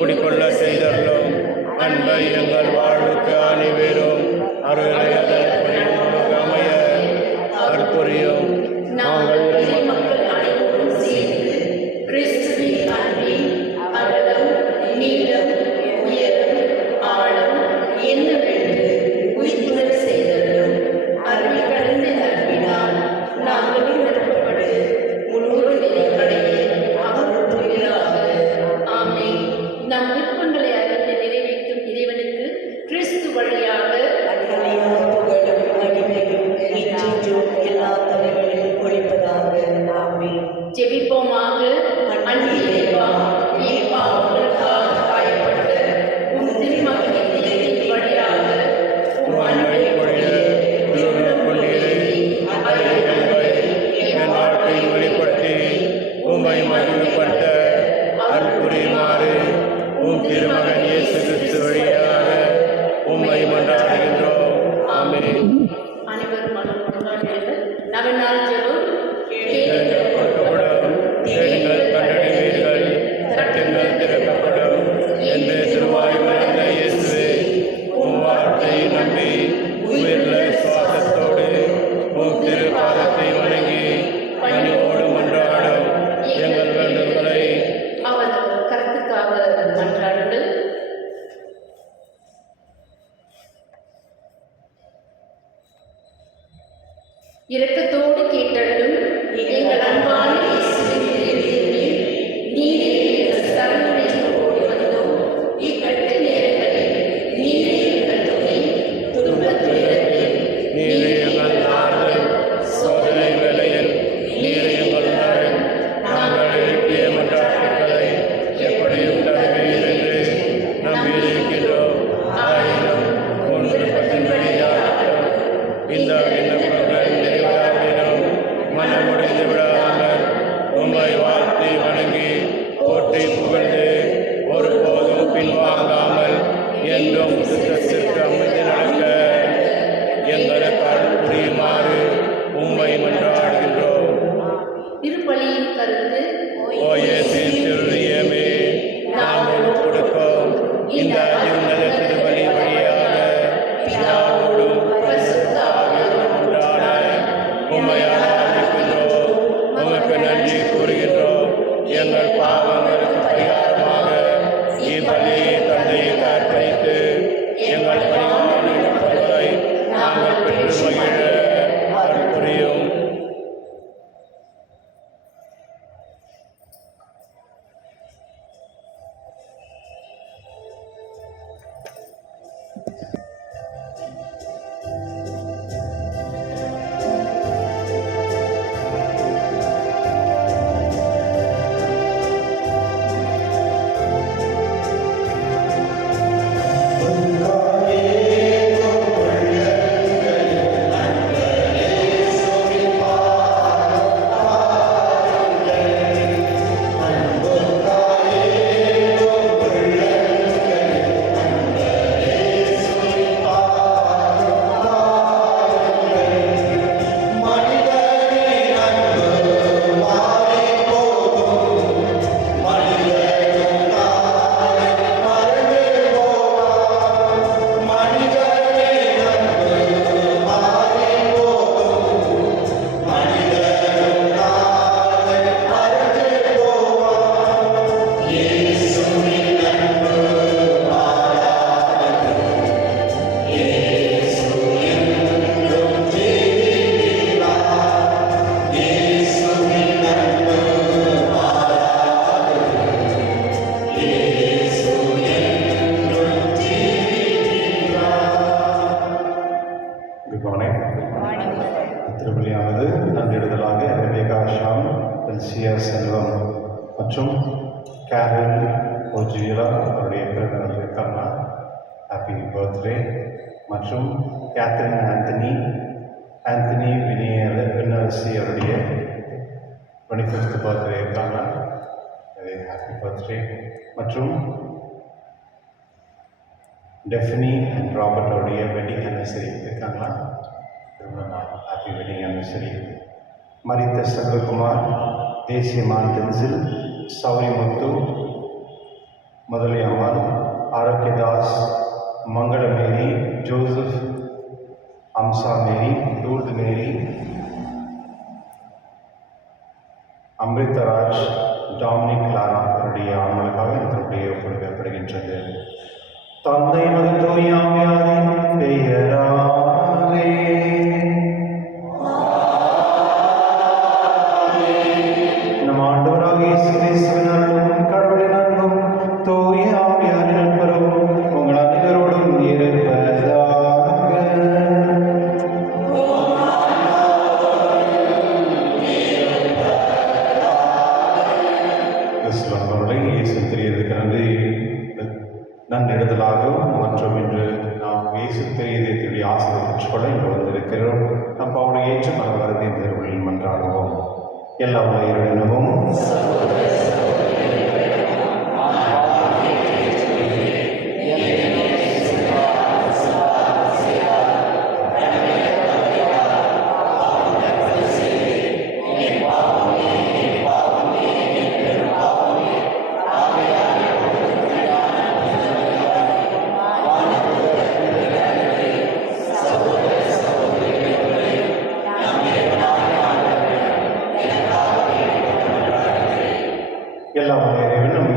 குடிக்கொள்ள செய்தருளும். அன்பை எங்கள் வாழ்வுக்கு அணிவேரும் அருளை அதன் பொழிவுக்கு அமைய அற்புரியும். நாங்கள் மக்கள் அனைவரும் சேர்ந்து கிறிஸ்துவின் அன்பின் அகலம், நீளம், உயரம், ஆழம் என்னவென்று உயிர்த்துணர் செய்தருளும். அருள் கடந்த அன்பினால் நாங்கள் நிரப்பப்பட்டு முழு நிலை அடைய அவர் துயிலாக. ஆமென். நம் விருப்பங்களை அறிந்து நிறைவேற்றும் இறைவனுக்கு கிறிஸ்து வழியாக புகழும் மகிமையும் இன்றும் எல்லா தலைகளிலும் பொழிப்பதாக. ஆமென். ஜெபிப்போமாக. அன்பு இறைவா, என் பாவங்களுக்காக காயப்பட்ட உம் திருமகனின் இதயத்தின் வழியாக உம் அன்பை பொழிய என் வாழ்க்கை வெளிப்படுத்தி உம்மை மகிழ்வுபட்ட அற்புரியுமாறு உம் திருமகன் இயேசு கிறிஸ்து வழியாக உம்மை மன்றாடுகின்றோம். ஆமென். அனைவரும் மனம் கொண்டாடுங்கள். நவநாள் ஜெபம். கொடுக்கப்படும், தேடுங்கள் கண்டடைவீர்கள், தட்டுங்கள் திறக்கப்படும் என்று திருவாய் வளர்ந்த இயேசுவே, உம் வார்த்தையை நம்பி உயிருள்ள சுவாசத்தோடு உம் திருப்பாதத்தை வணங்கி பணிவோடு மன்றாடும் எங்கள் வேண்டுதல்களை அவர் கருத்துக்காக மன்றாடுங்கள். இரக்கத்தோடு கேட்டருளும் எங்கள் அன்பான இயேசுவின் இதயத்திலே, நீரே எங்கள் சரணடைந்து ஓடி வந்தோம். இக்கட்டு நேரங்களில் நீரே எங்கள் துணை, துன்பத் துயரத்தில் நீரே எங்கள் ஆறுதல், சோதனை வேளையில் நீரே எங்கள் நலன். நாங்கள் எழுப்பிய மன்றாட்டுக்களை எப்படியும் தருவீர் என்று நம்பியிருக்கின்றோம். ஆயினும் உன் விருப்பத்தின்படியாகட்டும். இந்த விண்ணப்பங்கள் நிறைவேறாவிடும் மனமுடைந்து விடாமல் உம்மை வாழ்த்தி வணங்கி போற்றி புகழ்ந்து ஒருபோதும் பின்வாங்காமல் என்றும் சுத்தத்திற்கு அமைந்து நடக்க எங்களுக்கு அருள் புரியுமாறு உம்மை மன்றாடுகின்றோம். திருப்பலியின் கருத்து. ஓ இயேசுவின் திருநியமே, நாம் ஒப்புக் கொடுக்கும் இந்த அதிர்நல திருப்பலி வழியாக பிதாவோடும் பரிசுத்த ஆவியோடும் ஒன்றான உம்மை ஆராதிக்கின்றோம். உமக்கு நன்றி கூறுகின்றோம். எங்கள் பாவங்களுக்கு பரிகாரமாக இப்பலியை தந்தையை அர்ப்பணித்து எங்கள் பரிகாரங்களை நாங்கள் பெற்று மகிழ அருள் புரியும். திருப்பலியானது நன்றிடுதலாக ரெபேகா ஷாம், எல்சியா செல்வம் மற்றும் கேரல் ஓஜியலா அவருடைய பிறந்தநாளுக்கான ஹாப்பி பர்த்டே மற்றும் கேத்ரின் ஆந்தனி வினயரசி அவருடைய 25th பர்த்டேக்கான ஹாப்பி பர்த்டே மற்றும் டெஃபினி அண்ட் ராபர்ட் அவருடைய வெட்டிங் ஆனிவர்சரி இருக்காங்களா? Happy wedding anniversary. மரித்த செல்வகுமார், தேசியமான் தென்சில், சௌரி முத்து, முதலியம்மாள், ஆரோக்கியதாஸ், மங்கள மேரி, ஜோசப், அம்சா மேரி, லூர்து மேரி, அம்ரிதராஜ், டாமினிக் லாரா அவருடைய ஆண்களுக்காக இதனுடைய கொடுக்கப்படுகின்றது. தந்தை மகன் தூய ஆவியாரின் பெயராலே. நம் ஆண்டவராகிய இயேசு கிறிஸ்துவின் அருளும் கடவுளின் அன்பும் தூய ஆவியாரின் நண்பரும் உங்கள் அனைவரோடும் இருப்பதாக. கிறிஸ்துவ இயேசு தெரியறதுக்கு நன்றிடுதலாகவும் மற்றும் இன்று நாம் இயேசு தெரியதேத்துடைய ஆசிரியர் பெற்றுக்கொள்ள இங்கு வந்திருக்கிறோம். நம் அவனை ஏற்று மன வருந்தி தேர்வுகளில் மன்றாடுவோம். எல்லா உலகிடமும் எல்லாம் இறைவன் நம்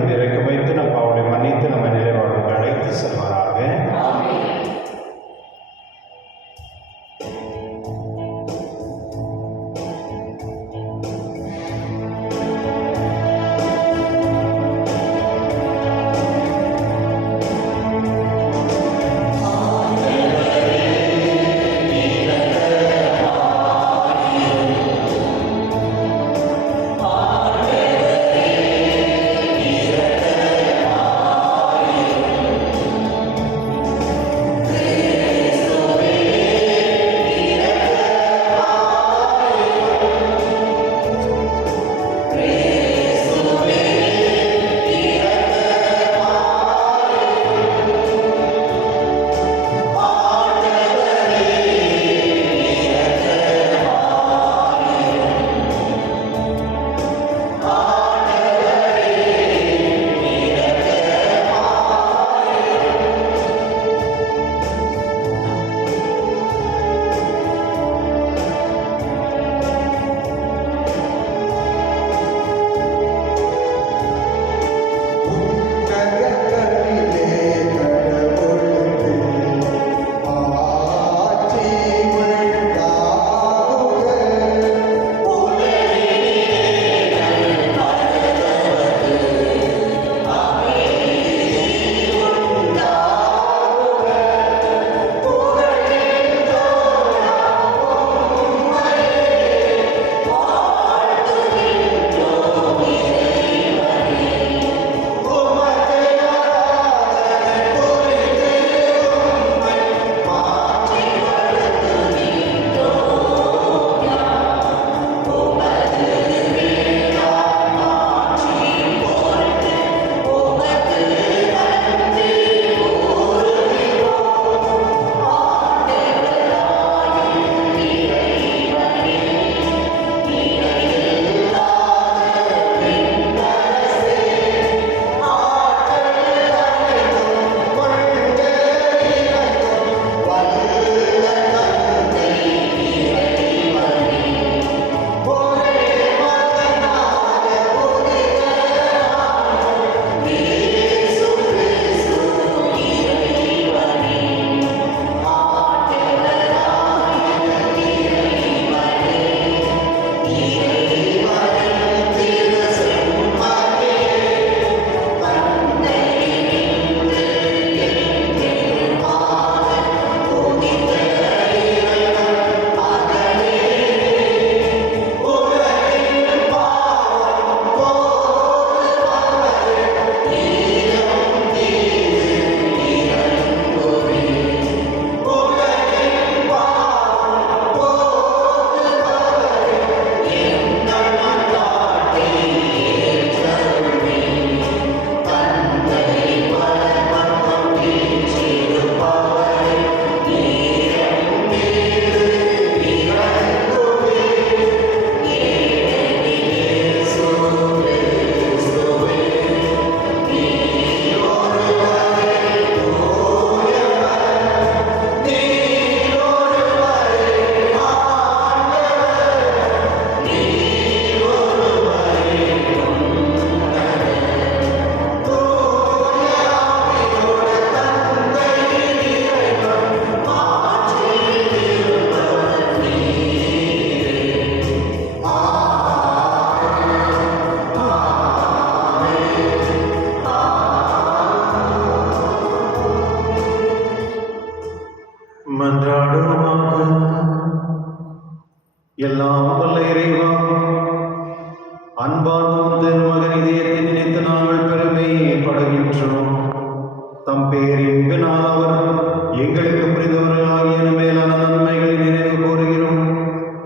படுகின்றோம். தம் பேரின்பினால் அவர் எங்களுக்கு புரிந்தவர்களாகிய மேலான நன்மைகளை நினைவு கூறுகிறோம்.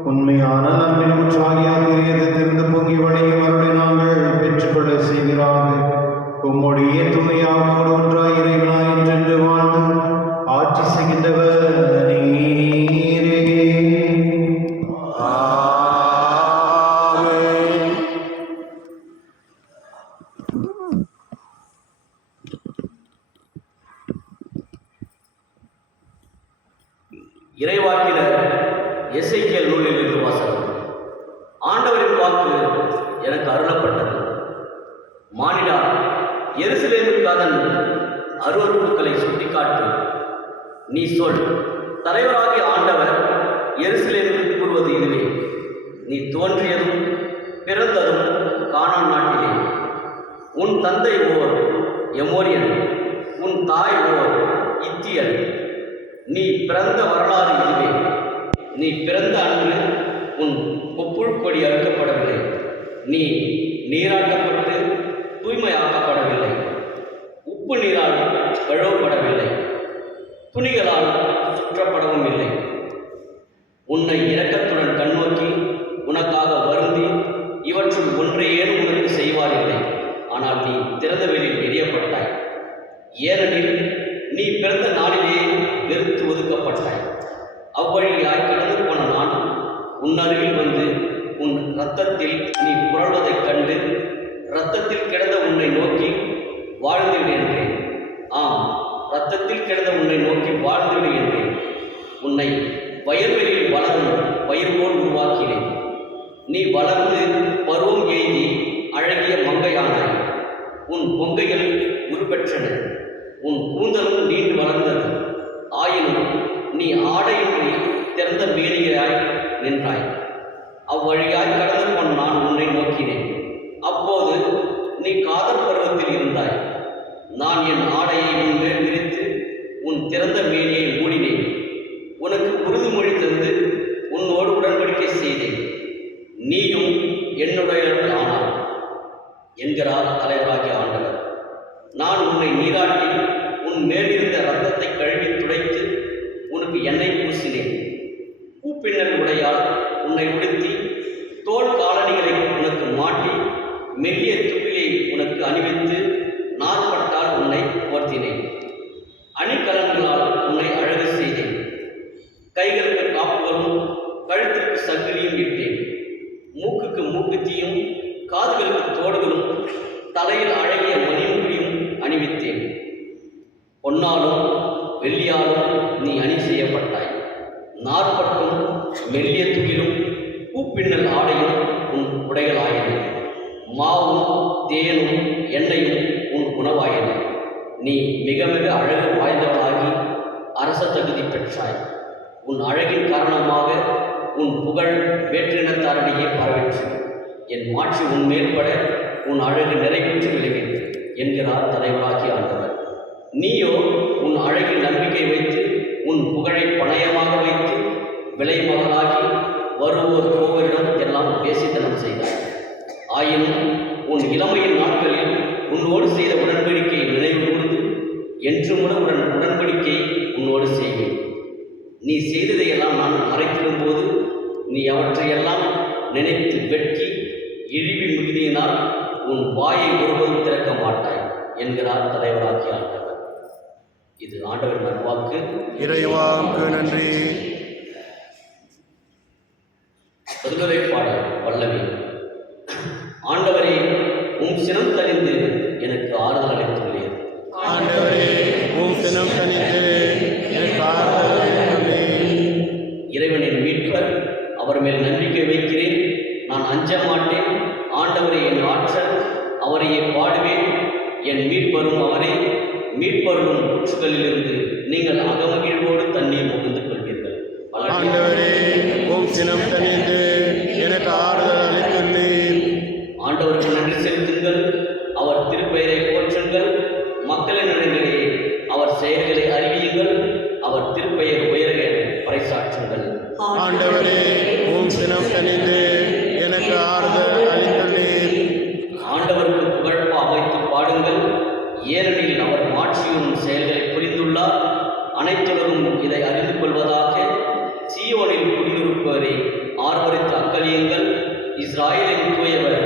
உண்மையான நன்மை ஊற்றாகிய திருந்து பொங்கி வழியும் அவருடைய நாங்கள் பெற்றுக்கொள்ள செய்கிறார்கள். உம்முடைய தூயாவோடு ஒன்றாய் இறைவனாய் என்றென்று வாழ்ந்து ஆட்சி செய்கின்றவர் நீரே. இறைவாக்கினர் எசேக்கியேல் நூலில் இருந்து வாசகம். ஆண்டவரின் வாக்கு எனக்கு அருளப்பட்டது. மானிடா, எருசலேமுக்கு அதன் அருவருப்புகளை சுட்டிக்காட்டு. நீ சொல், தலைவராகிய ஆண்டவர் எருசலேமுக்கு கூறுவது இதுவே: நீ தோன்றியதும் பிறந்ததும் கானான் நாட்டிலே. உன் தந்தை ஓர் எமோரியன், உன் தாய் ஓர் இத்தியல். நீ பிறந்த வரலாறு இதுவே. நீ பிறந்த அன்று உன் கொப்புள் கொடி அறுக்கப்படவில்லை. நீ நீராட்டப்பட்டு தூய்மையாக்கப்படவில்லை. உப்பு நீரால் கழுவப்படவில்லை. துணிகளால் சுற்றப்படவும் இல்லை. உன்னை இரக்கத்துடன் கண்ணோக்கி உனக்காக வருந்தி இவற்றுள் ஒன்றையேனும் உனக்கு செய்வாரில்லை. ஆனால் நீ திறந்த வெளியில் எரியப்பட்டாய். ஏனெனில் நீ பிறந்த நாளிலேயே வெறுத்து ஒதுக்கப்பட்டாய். அவ்வழியாய் கடந்து போன நான் உன் அருகில் வந்து உன் இரத்தத்தில் நீ புரள்வதைக் கண்டு இரத்தத்தில் கிடந்த உன்னை நோக்கி வாழ்ந்துவிடு என்றேன். ஆம், இரத்தத்தில் கிடந்த உன்னை நோக்கி வாழ்ந்துவிடு என்றேன். உன்னை வயல்வெளியில் வளரும் பயிர் போல் உருவாக்கினேன். நீ வளர்ந்து பருவம் எய்தி அழகிய மங்கையானாய். உன் பொங்கைகள் உருப்பெற்றன. உன் கூந்தலும் நீண்டு வளர்ந்தது. ஆயினும் நீ ஆடையின்றி திறந்த மேனியாய் நின்றாய். அவ்வழியாய் கடந்து போன நான் உன்னை நோக்கினேன். அப்போது நீ காதல் பருவத்தில் இருந்தாய். நான் என் ஆடையை உன் மேல் விரித்து உன் திறந்த மேனியை மூடினேன். உனக்கு உறுதிமொழி தந்து உன்னோடு உடன்படிக்கை செய்தேன். நீயும் என்னுடையவர்கள் ஆனாய் என்கிறார் தலைவராகிய ஆண்டவர். நான் உன்னை நீராட்டி உன் மேலிருந்த இரத்தத்தை கழுவி துடைத்து உனக்கு எண்ணெய் பூசினேன். பூப்பின்னல் உடையால் உன்னை உடுத்தி தோல் காலணிகளை உனக்கு மாட்டி மெல்லிய துகிலை உனக்கு அணிவித்து நாற்பட்டால் உன்னை போர்த்தினேன். அணிகலன்களால் உன்னை அழகு செய்தேன். கைகளுக்கு காப்புகளும் கழுத்துக்கு சங்கிலியும் இட்டேன். மூக்குக்கு மூக்குத்தியும் காதுகளுக்கு தோடுகளும் தலையில் அழகிய மணிமுடியும் அணிவித்தேன். பொன்னாலும் வெள்ளியாலும் நீ அணி செய்யப்பட்டாய். நாற்பட்டும் மெல்லிய துகிலும் பூப்பின்னல் ஆடையும் உன் உடைகளாயின. மாவும் தேனும் எண்ணெயும் உன் உணவாயின. நீ மிக மிக அழகு வாய்ந்தவளாகி அரச தகுதி பெற்றாய். உன் அழகின் காரணமாக உன் புகழ் வேற்றினத்தாரிடையே பரவிற்று. என் மாட்சி உன் மேற்பட உன் அழகு நிறைவேற்றி விளைவிற்று என்கிறார் தலைவராகிய ஆண்டவர். நீயோ உன் அழகில் நம்பிக்கை வைத்து உன் புகழை பணயமாக வைத்து விலை மகளாகி வருவோர் போவரிடம் எல்லாம் பேசித்தனம் செய்தார். ஆயினும் உன் இளமையின் நாட்களில் உன்னோடு செய்த உடன்படிக்கையை நினைவு கூர்ந்து என்றுமுட உடன்படிக்கையை உன்னோடு செய்வேன். நீ செய்ததையெல்லாம் நான் மறைத்திடும் போது நீ அவற்றையெல்லாம் நினைத்து வெட்கி இழிவி மிகுதியினால் உன் வாயை ஒருவரும் திறக்க மாட்டாய் என்கிறார் தலைவராகிய ஆண்டவர். இது ஆண்டவர் நல்வாக்கு. இறைவாக்கு நன்றி. பதிலுரை பாடல் பல்லவி. ஆண்டவரே, உம் சினம் தணிந்து எனக்கு ஆறுதல் அளித்துள்ளீர். ஆண்டவரே, உம் சினம் தணிந்து எனக்கு ஆறுதல் அளித்துள்ளீர். இறைவனின் மீட்பர், அவர் மேல் நம்பிக்கை வைக்கிறேன். நான் அஞ்ச மாட்டேன். ஆண்டவரே என் ஆற்றல், அவரையே பாடுவேன். என் மீட்பரும் அவரே. மீட்பரும் ஊற்றுகளிலிருந்து நீங்கள் அகமகிழ்வோடு தண்ணீர் முகந்து கொள்வீர்கள். ஆண்டவரே, உம் சினம் தணிந்து எனக்கு ஆறுதல் அளித்துள்ளீர். ஆண்டவருக்கு நன்றி செலுத்துங்கள். அவர் திருப்பெயரை போற்றுங்கள். மக்களின் இடங்களிலே அவர் செயல்களை அறிவியுங்கள். அவர் திருப்பெயர் உயர பறைசாற்றுங்கள். ஆண்டவரே, உம் சினம் தணிந்து எனக்கு ஆறுதல் அளித்துள்ளீர். ஆண்டவருக்கு புகழ்பா அமைத்து பாடுங்கள். ஏனெனில் அவர் மாட்சியும் செயல்களை புரிந்துள்ளார். அனைத்துலகும் இதை அறிந்து கொள்வதாக. சீயோனில் குடியிருப்பவரே, ஆர்வரித்து அக்களியுங்கள். இஸ்ராயலின் தூயவர்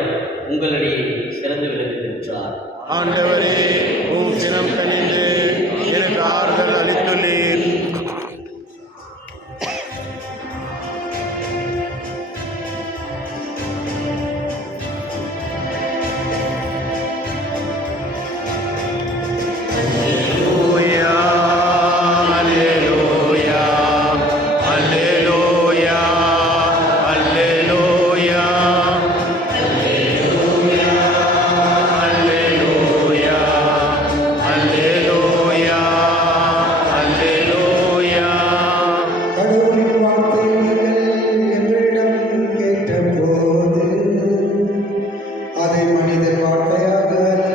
உங்களிடையே சிறந்து விளங்குகின்றார். ஆண்டவரே, உம் சினம் கனிந்து எனக்கு ஆறுதல் அளித்துள்ளீர். Alleluia, Alleluia, Alleluia, Alleluia, Alleluia, Alleluia, Alleluia, Alleluia. கடவுளின் வார்த்தைகள் எங்களிடம் கேட்டபோது அதை மனிதன் வார்த்தையாக அல்ல,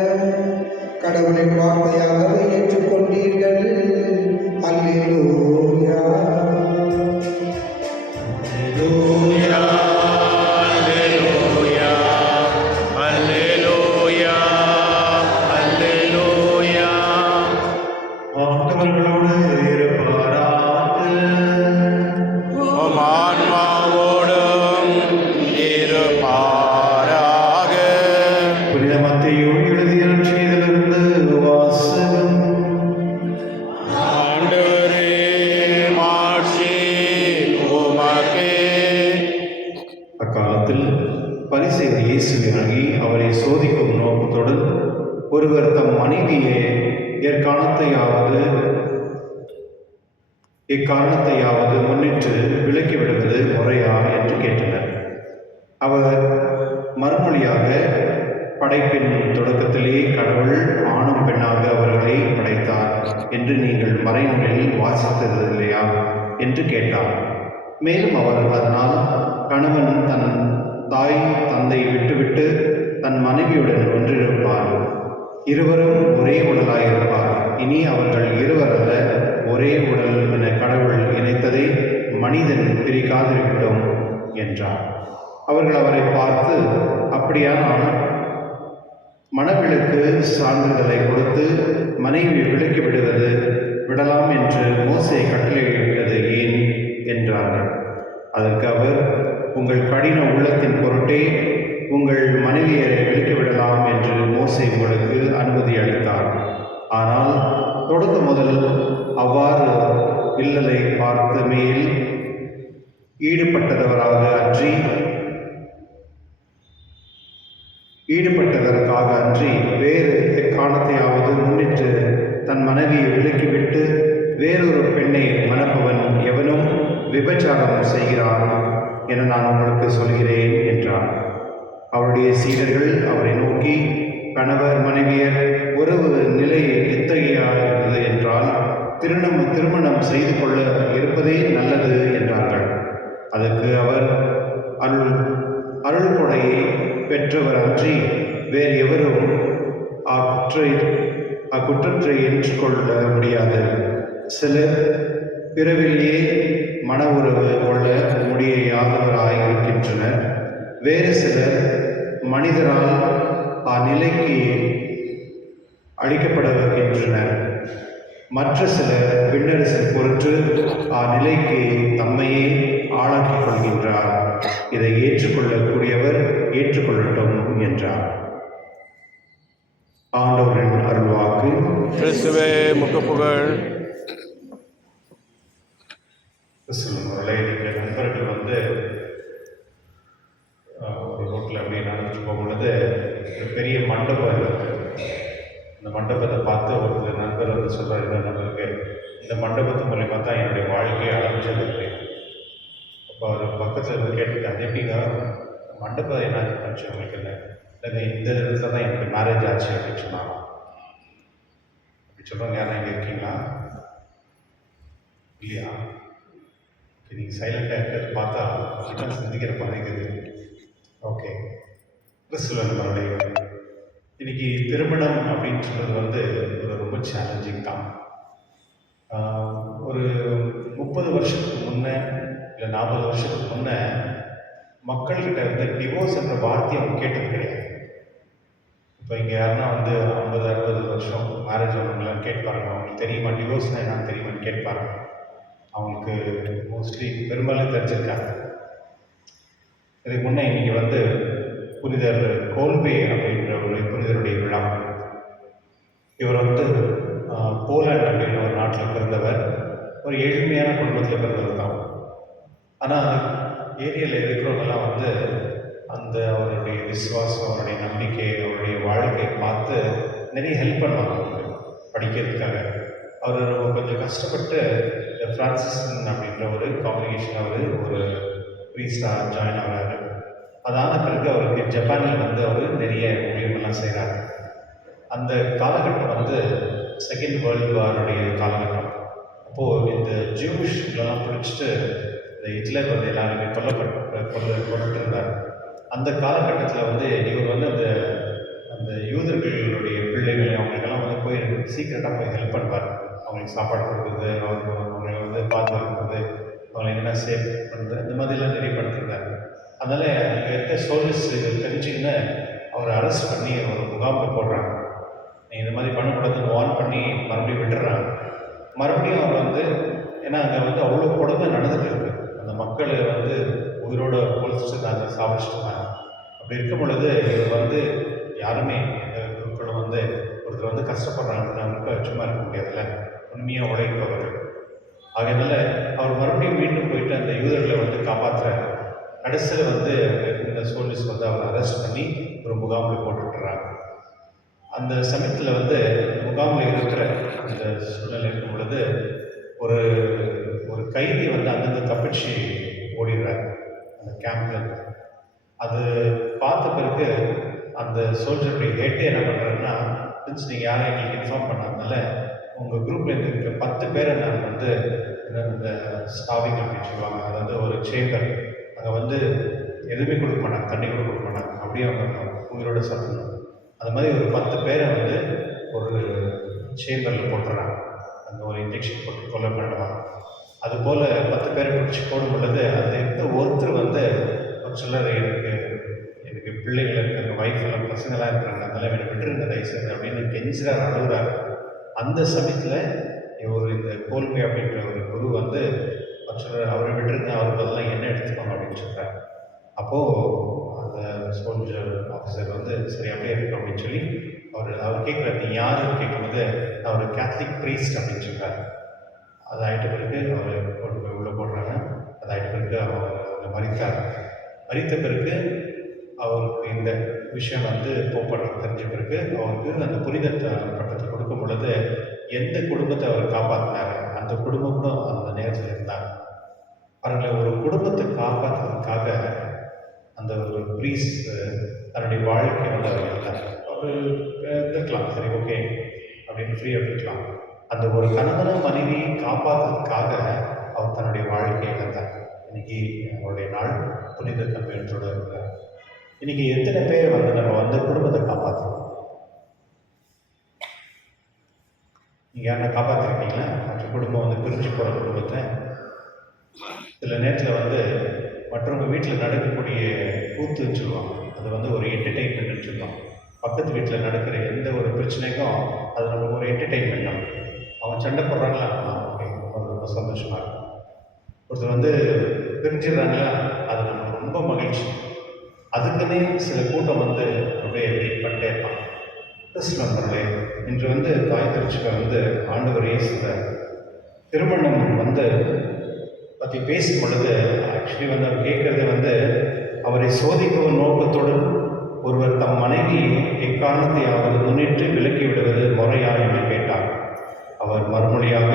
கடவுளின் வார்த்தையாகவே ஏற்றுக்கொண்டீர்கள். அல்லேலூயா. Alleluia, Alleluia, Alleluia, Alleluia. ஆண்டவர்களோடு இருப்பாராக. உம் ஆன்மாவோடும் இருப்பாராக. புனித மத்தேயு எழுதிய நற்செய்தியிலிருந்து வாசகம். ஆண்டவரே, மாட்சி உமக்கே. அக்காலத்தில் பரிசேயர் இயேசுவை அணுகி அவரை சோதிக்கும் நோக்கத்துடன், ஒருவர் தம் மனைவியை எக்காரணத்தையாவது முன்னிட்டு விலக்கி விடுவது முறையா என்று கேட்டனர். அவர் மறுமொழியாக, படைப்பின் தொடக்கத்திலே கடவுள் ஆணும் பெண்ணாக அவர்களை படைத்தார் என்று நீங்கள் மறைநூலில் வாசித்ததில்லையா என்று கேட்டார். மேலும் அவர், அதனால் கணவன் தன் தாய் தந்தை விட்டுவிட்டு தன் மனைவியுடன் ஒன்றிருப்பார், இருவரும் ஒரே உடலாயிருப்பார். இனி அவர்கள் இருவர் அல்ல, ஒரே உடல் என கடவுள் இணைத்ததை மனிதன் பிரிக்காதிருக்கட்டும் என்றார். அவர்கள் அவரை பார்த்து, அப்படியானால் மணவிலக்கு சான்றிதழை கொடுத்து மனைவி விலக்கி விடலாம் என்று மோசே கட்டளையிட்டது ஏன் என்றார்கள். அதற்கு அவர், உங்கள் கடின உள்ளத்தின் பொருட்டே உங்கள் மனைவியரை விலக்கிவிடலாம் என்று மோசே உங்களுக்கு அனுமதி அளித்தார். ஆனால் தொடக்க முதல் அவ்வாறு இல்லலை பார்த்த மேல் ஈடுபட்டதற்காக அன்றி வேறு எக்காரணத்தையாவது முன்னிட்டு தன் மனைவியை விலக்கிவிட்டு வேறொரு பெண்ணை மணப்பவன் எவனும் விபச்சாரம் செய்கிறான் என நான் உங்களுக்கு சொல்கிறேன் என்றார். அவருடைய சீடர்கள் அவரை நோக்கி, கணவர் மனைவியர் உறவு நிலை எத்தகையது என்றால் திருமணம் செய்து கொள்ள இருப்பதே நல்லது என்றார்கள். அதற்கு அவர், அருள்கொடையை பெற்றவர் அன்றி வேறு எவரும் அக்குற்றத்தை ஏற்றுக்கொள்ள முடியாது. சிலர் பிறவிலேயே மன உறவு கொள்ள முடியாதவராய் இருக்கின்றனர். வேறு சிலர் மனிதரால் அந்நிலைக்கு அளிக்கப்படுகின்றனர். மற்ற சிலர் விண்ணரசின் பொருட்டு அந்நிலைக்கு தம்மையே ஆளாக்கிக் கொள்கின்றார். இதை ஏற்றுக்கொள்ளக்கூடியவர் ஏற்றுக்கொள்ளட்டும் என்றார். ஆண்டவரின் அருள்வாக்கு. கிறிஸ்துவே உமக்கு புகழ். முறையில் இன்னைக்கு நண்பர்கள் ஒரு ரோட்டில் அப்படியே நடந்துட்டு போகும்பொழுது ஒரு பெரிய மண்டபம் இருக்குது. இந்த மண்டபத்தை பார்த்து ஒருத்தர் நண்பர் சொல்கிறார், இந்த நண்பருக்கு, இந்த மண்டபத்து மூலியமாக தான் என்னுடைய வாழ்க்கையை அடைஞ்சது. அப்போ அவர் பக்கத்தில் கேட்டுட்டு, அது எப்படிங்க மண்டபம் என்ன ஆச்சு உங்களுக்கு? இல்லை இந்த இடத்துல தான் எனக்கு மேரேஜ் ஆச்சு அப்படின்னு சொன்னாங்க. அப்படி சொல்கிறவங்க யாரும் இங்கே இருக்கீங்களா? இல்லையா? நீங்கள் சைலண்டாக இருக்கிறது பார்த்தா என்ன சிந்திக்கிற பழகுது. ஓகே, கிறிஸ்துவ நம்மளுடைய இன்னைக்கு திருமணம் அப்படின்னு சொல்கிறது ஒரு ரொம்ப சேலஞ்சிங் தான். ஒரு 30 வருஷத்துக்கு முன்னே இல்லை 40 வருஷத்துக்கு முன்னே மக்கள்கிட்ட டிவோர்ஸ் என்ற வார்த்தையை அவங்க கேட்டது கிடையாது. இப்போ இங்கே யாருன்னா 50-60 வருஷம் கேட்பாருங்க. அவங்களுக்கு தெரியுமா டிவோர்ஸ்னால் என்னன்னு தெரியுமான்னு கேட்பாருங்க. அவங்களுக்கு மோஸ்ட்லி பெரும்பாலும் தெரிஞ்சிருக்காங்க. இதுக்கு முன்னே இன்றைக்கி வந்து புனிதர் கோல்பே அப்படின்ற ஒரு புனிதருடைய விழா. இவர் வந்து போலாண்ட் அப்படின்ற ஒரு நாட்டில் பிறந்தவர். ஒரு எளிமையான குடும்பத்தில் பிறந்தவர் தான். ஆனால் ஏரியாவில் இருக்கிறவங்கெல்லாம் வந்து அந்த அவருடைய விசுவாசம், அவருடைய நம்பிக்கை, அவருடைய வாழ்க்கையை பார்த்து நிறைய ஹெல்ப் பண்ணுவாங்க அவருக்கு படிக்கிறதுக்காக. அவர் ரொம்ப கொஞ்சம் கஷ்டப்பட்டு இந்த ஃப்ரான்சிஸ்கன் அப்படின்ற ஒரு காங்கிரிகேஷன் அவர் ஒரு ப்ரீஸ்டாக ஜாயின் ஆகிறாரு. அதான பிறகு அவருக்கு ஜப்பானில் வந்து அவர் நிறைய ஊழியமெல்லாம் செய்கிறார். அந்த காலகட்டம் வந்து செகண்ட் வேர்ல்டு வாருடைய காலகட்டம். அப்போது இந்த ஜூவிஷ்லாம் பிடிச்சிட்டு இந்த ஹிட்லர் வந்து எல்லாருமே கொண்டுட்டு இருந்தார். அந்த காலகட்டத்தில் வந்து இவர் வந்து அந்த அந்த யூதர்களுடைய பிள்ளைகளை அவங்களுக்கெல்லாம் வந்து போய் சீக்கிரட்டாக போய் ஹெல்ப் பண்ணுவார். அவங்களுக்கு சாப்பாடு கொடுக்குறது, அவங்களை வந்து பாதுகாக்கிறது, அவங்களை என்ன சேவ் பண்ணுறது, இந்த மாதிரிலாம் நிறைய பண்ணிட்டுருந்தார். அதனால் அங்கே இருக்க சோல்ஜர்ஸ் இது தெரிஞ்சுக்கின்னு அவரை அரெஸ்ட் பண்ணி ஒரு முகாமில் போடுறாங்க. நீ இந்த மாதிரி பண்ணக்கூடாதுன்னு வார்ன் பண்ணி மறுபடியும் விட்டுறாங்க. மறுபடியும் அவர் வந்து ஏன்னா அங்கே வந்து அவ்வளோ கொடுமை நடந்துட்டு இருக்கு. அந்த மக்களை வந்து உயிரோடு பொழிச்சுட்டு சாப்பிட்டுட்டாங்க. அப்படி இருக்கும் பொழுது இவர் வந்து யாருமே எந்த குரூப்களும் வந்து ஒருத்தர் வந்து கஷ்டப்படுறாங்கன்னு அவருக்கு சும்மா இருக்க முடியாதுல்ல, உண்மையாக உழைப்பவர். அதனால அவர் மறுபடியும் மீண்டும் போயிட்டு அந்த யூதர்களை வந்து காப்பாற்றுறாரு. கடைசியில் வந்து இந்த சோல்ஜர்ஸ் வந்து அவரை அரெஸ்ட் பண்ணி ஒரு முகாமில் போட்டுட்டுறாங்க. அந்த சமயத்தில் வந்து முகாமில் இருக்கிற அந்த சூழ்நிலை இருக்கும் பொழுது ஒரு ஒரு கைதி வந்து அங்கேருந்து தப்பிச்சு ஓடிடுறாரு அந்த கேம்ப்லேருந்து. அது பார்த்த பிறகு அந்த சோல்ஜருடைய ஹெட்டே என்ன பண்ணுறாருன்னா, மீன்ஸ் நீங்கள் யாரும் எங்களுக்கு இன்ஃபார்ம் பண்ணாதனால உங்கள் குரூப்லேருந்து இருக்க 10 பேரை நான் வந்து இந்த ஸ்டாவிங் அப்படின்னு சொல்லுவாங்க. அது வந்து ஒரு சேம்பர், அங்கே வந்து எதுவுமே கொடுக்க மாட்டாங்க, தண்ணி கூட கொடுக்க மாட்டாங்க, அப்படியே அவங்க உயிரோட சாப்பிடணும். அது மாதிரி ஒரு 10 பேரை வந்து ஒரு சேம்பரில் போட்டுறாங்க. அங்கே ஒரு இன்ஜெக்ஷன் போட்டு கொலை பண்ணுவாங்க. அதுபோல் 10 பேரை பிடிச்சி போடும் பொழுது அந்த இருந்த ஒருத்தர் வந்து ஒரு சிலர் எனக்கு பிள்ளைகள் இருக்காங்க, ஒய்ஃப் எல்லாம் பசங்களாம் இருக்கிறாங்க, அதெல்லாம் என்னை விட்டுருங்க தயவுசெய்து அப்படின்னு கெஞ்சுறாரு, அழுகுறாரு. அந்த சமயத்தில் இவர் இந்த கோல்பே அப்படின்ற ஒரு குரு வந்து சிலர் அவரை விட்டுருங்க, அவருக்கு அதெல்லாம் என்ன எடுத்துக்கோங்க அப்படின்னு சொல்கிறார். அப்போது அந்த சோல்ஜர் ஆஃபீஸர் வந்து சரி அப்படியே இருக்கு அப்படின்னு சொல்லி அவர் கேட்குறாரு, நீ யாருன்னு கேட்கும்போது அவர் கேத்தலிக் ப்ரீஸ்ட் அப்படின்னு சொல்கிறார். அது ஆகிட்ட பிறகு அவர் கொண்டு போய் உள்ளே போடுறாங்க. அது ஆகிட்ட பிறகு அவர் மறித்தார். மறித்த பிறகு அவருக்கு இந்த விஷயம் வந்து போப்படுறது தெரிஞ்ச பிறகு அவருக்கு அந்த புனித பட்டத்தை கொடுக்கும் பொழுது எந்த குடும்பத்தை அவர் காப்பாற்றினார், அந்த குடும்பம் கூட அந்த நேரத்தில் இருந்தாங்க. பாருங்கள், ஒரு குடும்பத்தை காப்பாற்றுறதுக்காக அந்த ஒரு ப்ரீஸ்ட் தன்னுடைய வாழ்க்கையை வந்து அவர் இருந்தார். அவர் இருக்கலாம், சரி ஓகே அப்படின்னு ஃப்ரீயாக இருக்கலாம். அந்த ஒரு கணவன மனைவியை காப்பாற்றுறதுக்காக அவர் தன்னுடைய வாழ்க்கையை இழந்தார். இன்னைக்கு அவருடைய நாள் புனித தன்மையோடு இருக்கிறார். இன்னைக்கு எத்தனை பேர் வந்து நம்ம வந்து குடும்பத்தை காப்பாற்றுறோம்? நீங்கள் யாரை காப்பாற்றிருக்கீங்களா? மற்ற குடும்பம் வந்து பிரிஞ்சு போகிற குடும்பத்தை சில நேரத்தில் வந்து மற்றவங்க வீட்டில் நடக்கக்கூடிய கூத்துன்னு சொல்லுவாங்க, அது வந்து ஒரு என்டர்டெயின்மெண்ட்னு சொல்லுவாங்க. பக்கத்து வீட்டில் நடக்கிற எந்த ஒரு பிரச்சனைக்கும் அது நமக்கு ஒரு என்டர்டெயின்மெண்ட் தான். அவங்க சண்டை போடுறாங்களா, ஓகே, அது ரொம்ப சந்தோஷமாக இருக்கும். ஒருத்தர் வந்து பிரிஞ்சிடுறாங்களா, அது நமக்கு ரொம்ப மகிழ்ச்சி. அதுக்குன்னே சில கூட்டம் வந்து அப்படியே வெயிட் பண்ணிட்டே இருப்பாங்க. கிறிஸ்து நண்பர்களே, இன்று வந்து தாய் திருச்சியில் வந்து ஆண்டவர் இயேசுவை திருமணம் வந்து பற்றி பேசும் பொழுது ஆக்சுவலி வந்து அவர் கேட்குறது வந்து அவரை சோதிக்கும் நோக்கத்துடன் ஒருவர் தம் மனைவி எக்காரணத்தையாவது முன்னிட்டு விலக்கி விடுவது முறையா என்று கேட்டார். அவர் மறுமொழியாக,